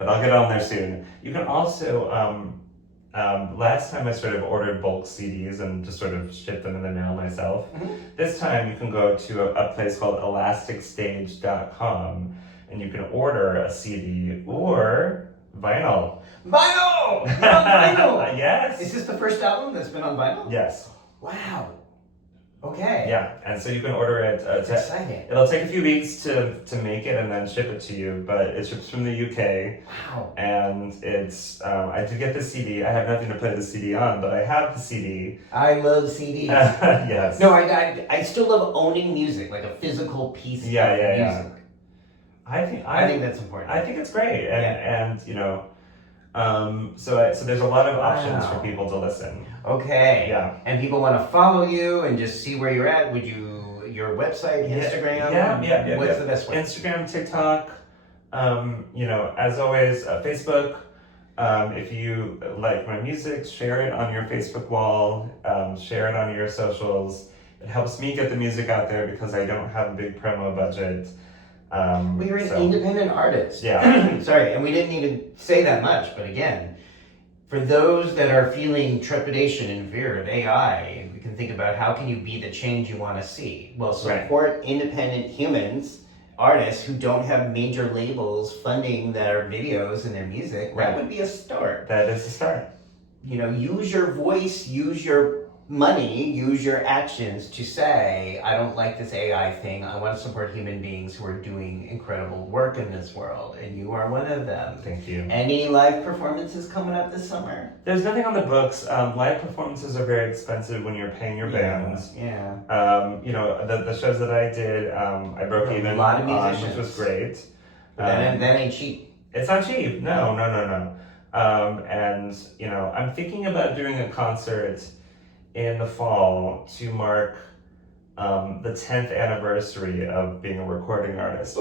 I'll get on there soon. You can also last time I sort of ordered bulk CDs and just sort of shipped them in the mail myself. Mm-hmm. This time you can go to a place called elasticstage.com, and you can order a CD or vinyl. Vinyl! You're on vinyl! Yes. Is this the first album that's been on vinyl? Yes. Wow. Okay. Yeah, and so you can order it. That's exciting. It'll take a few weeks to make it and then ship it to you, but it ships from the UK. Wow. And it's, I did get the CD. I have nothing to put the CD on, but I have the CD. I love CDs. Yes. No, I still love owning music, like a physical piece of music. I think that's important. I think it's great, and you know, so there's a lot of options for people to listen. Okay. Yeah. And people want to follow you and just see where you're at. Would your website, Instagram? Yeah. What's the best way? Instagram, TikTok, you know, as always, Facebook. If you like my music, share it on your Facebook wall, share it on your socials. It helps me get the music out there because I don't have a big promo budget. Well, you're an independent artist. Yeah. Sorry, and we didn't even say that much, but again, for those that are feeling trepidation and fear of AI, we can think about how can you be the change you want to see. Well, support independent humans, artists who don't have major labels funding their videos and their music. That would be a start. That is a start. You know, use your voice, use your money, use your actions to say, I don't like this AI thing. I want to support human beings who are doing incredible work in this world, and you are one of them. Thank you. Any live performances coming up this summer? There's nothing on the books. Live performances are very expensive when you're paying your bands. Yeah. You know, the shows that I did, I broke even a lot of on, musicians. which was great. That ain't cheap. It's not cheap. No. And, you know, I'm thinking about doing a concert in the Oh. fall to mark the 10th anniversary of being a recording artist.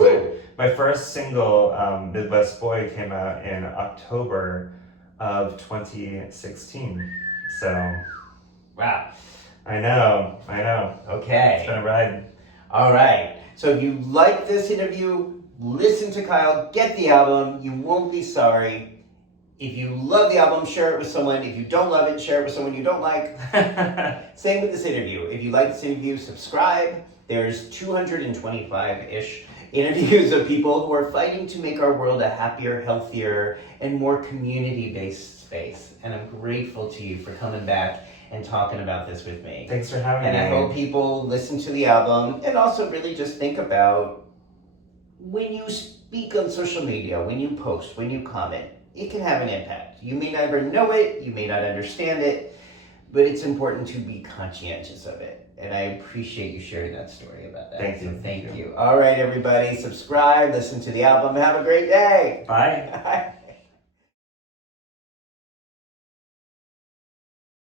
My first single, Midwest Boy, came out in October of 2016. So, wow. I know. Okay. It's been a ride. All right. So if you like this interview, listen to Kyle, get the album. You won't be sorry. If you love the album, share it with someone. If you don't love it, share it with someone you don't like. Same with this interview. If you like this interview, subscribe. There's 225-ish interviews of people who are fighting to make our world a happier, healthier, and more community-based space. And I'm grateful to you for coming back and talking about this with me. Thanks for having me. And I hope people listen to the album and also really just think about when you speak on social media, when you post, when you comment, it can have an impact. You may never know it, you may not understand it, but it's important to be conscientious of it. And I appreciate you sharing that story about that. Thank you. So thank you. All right, everybody, subscribe, listen to the album. Have a great day. Bye.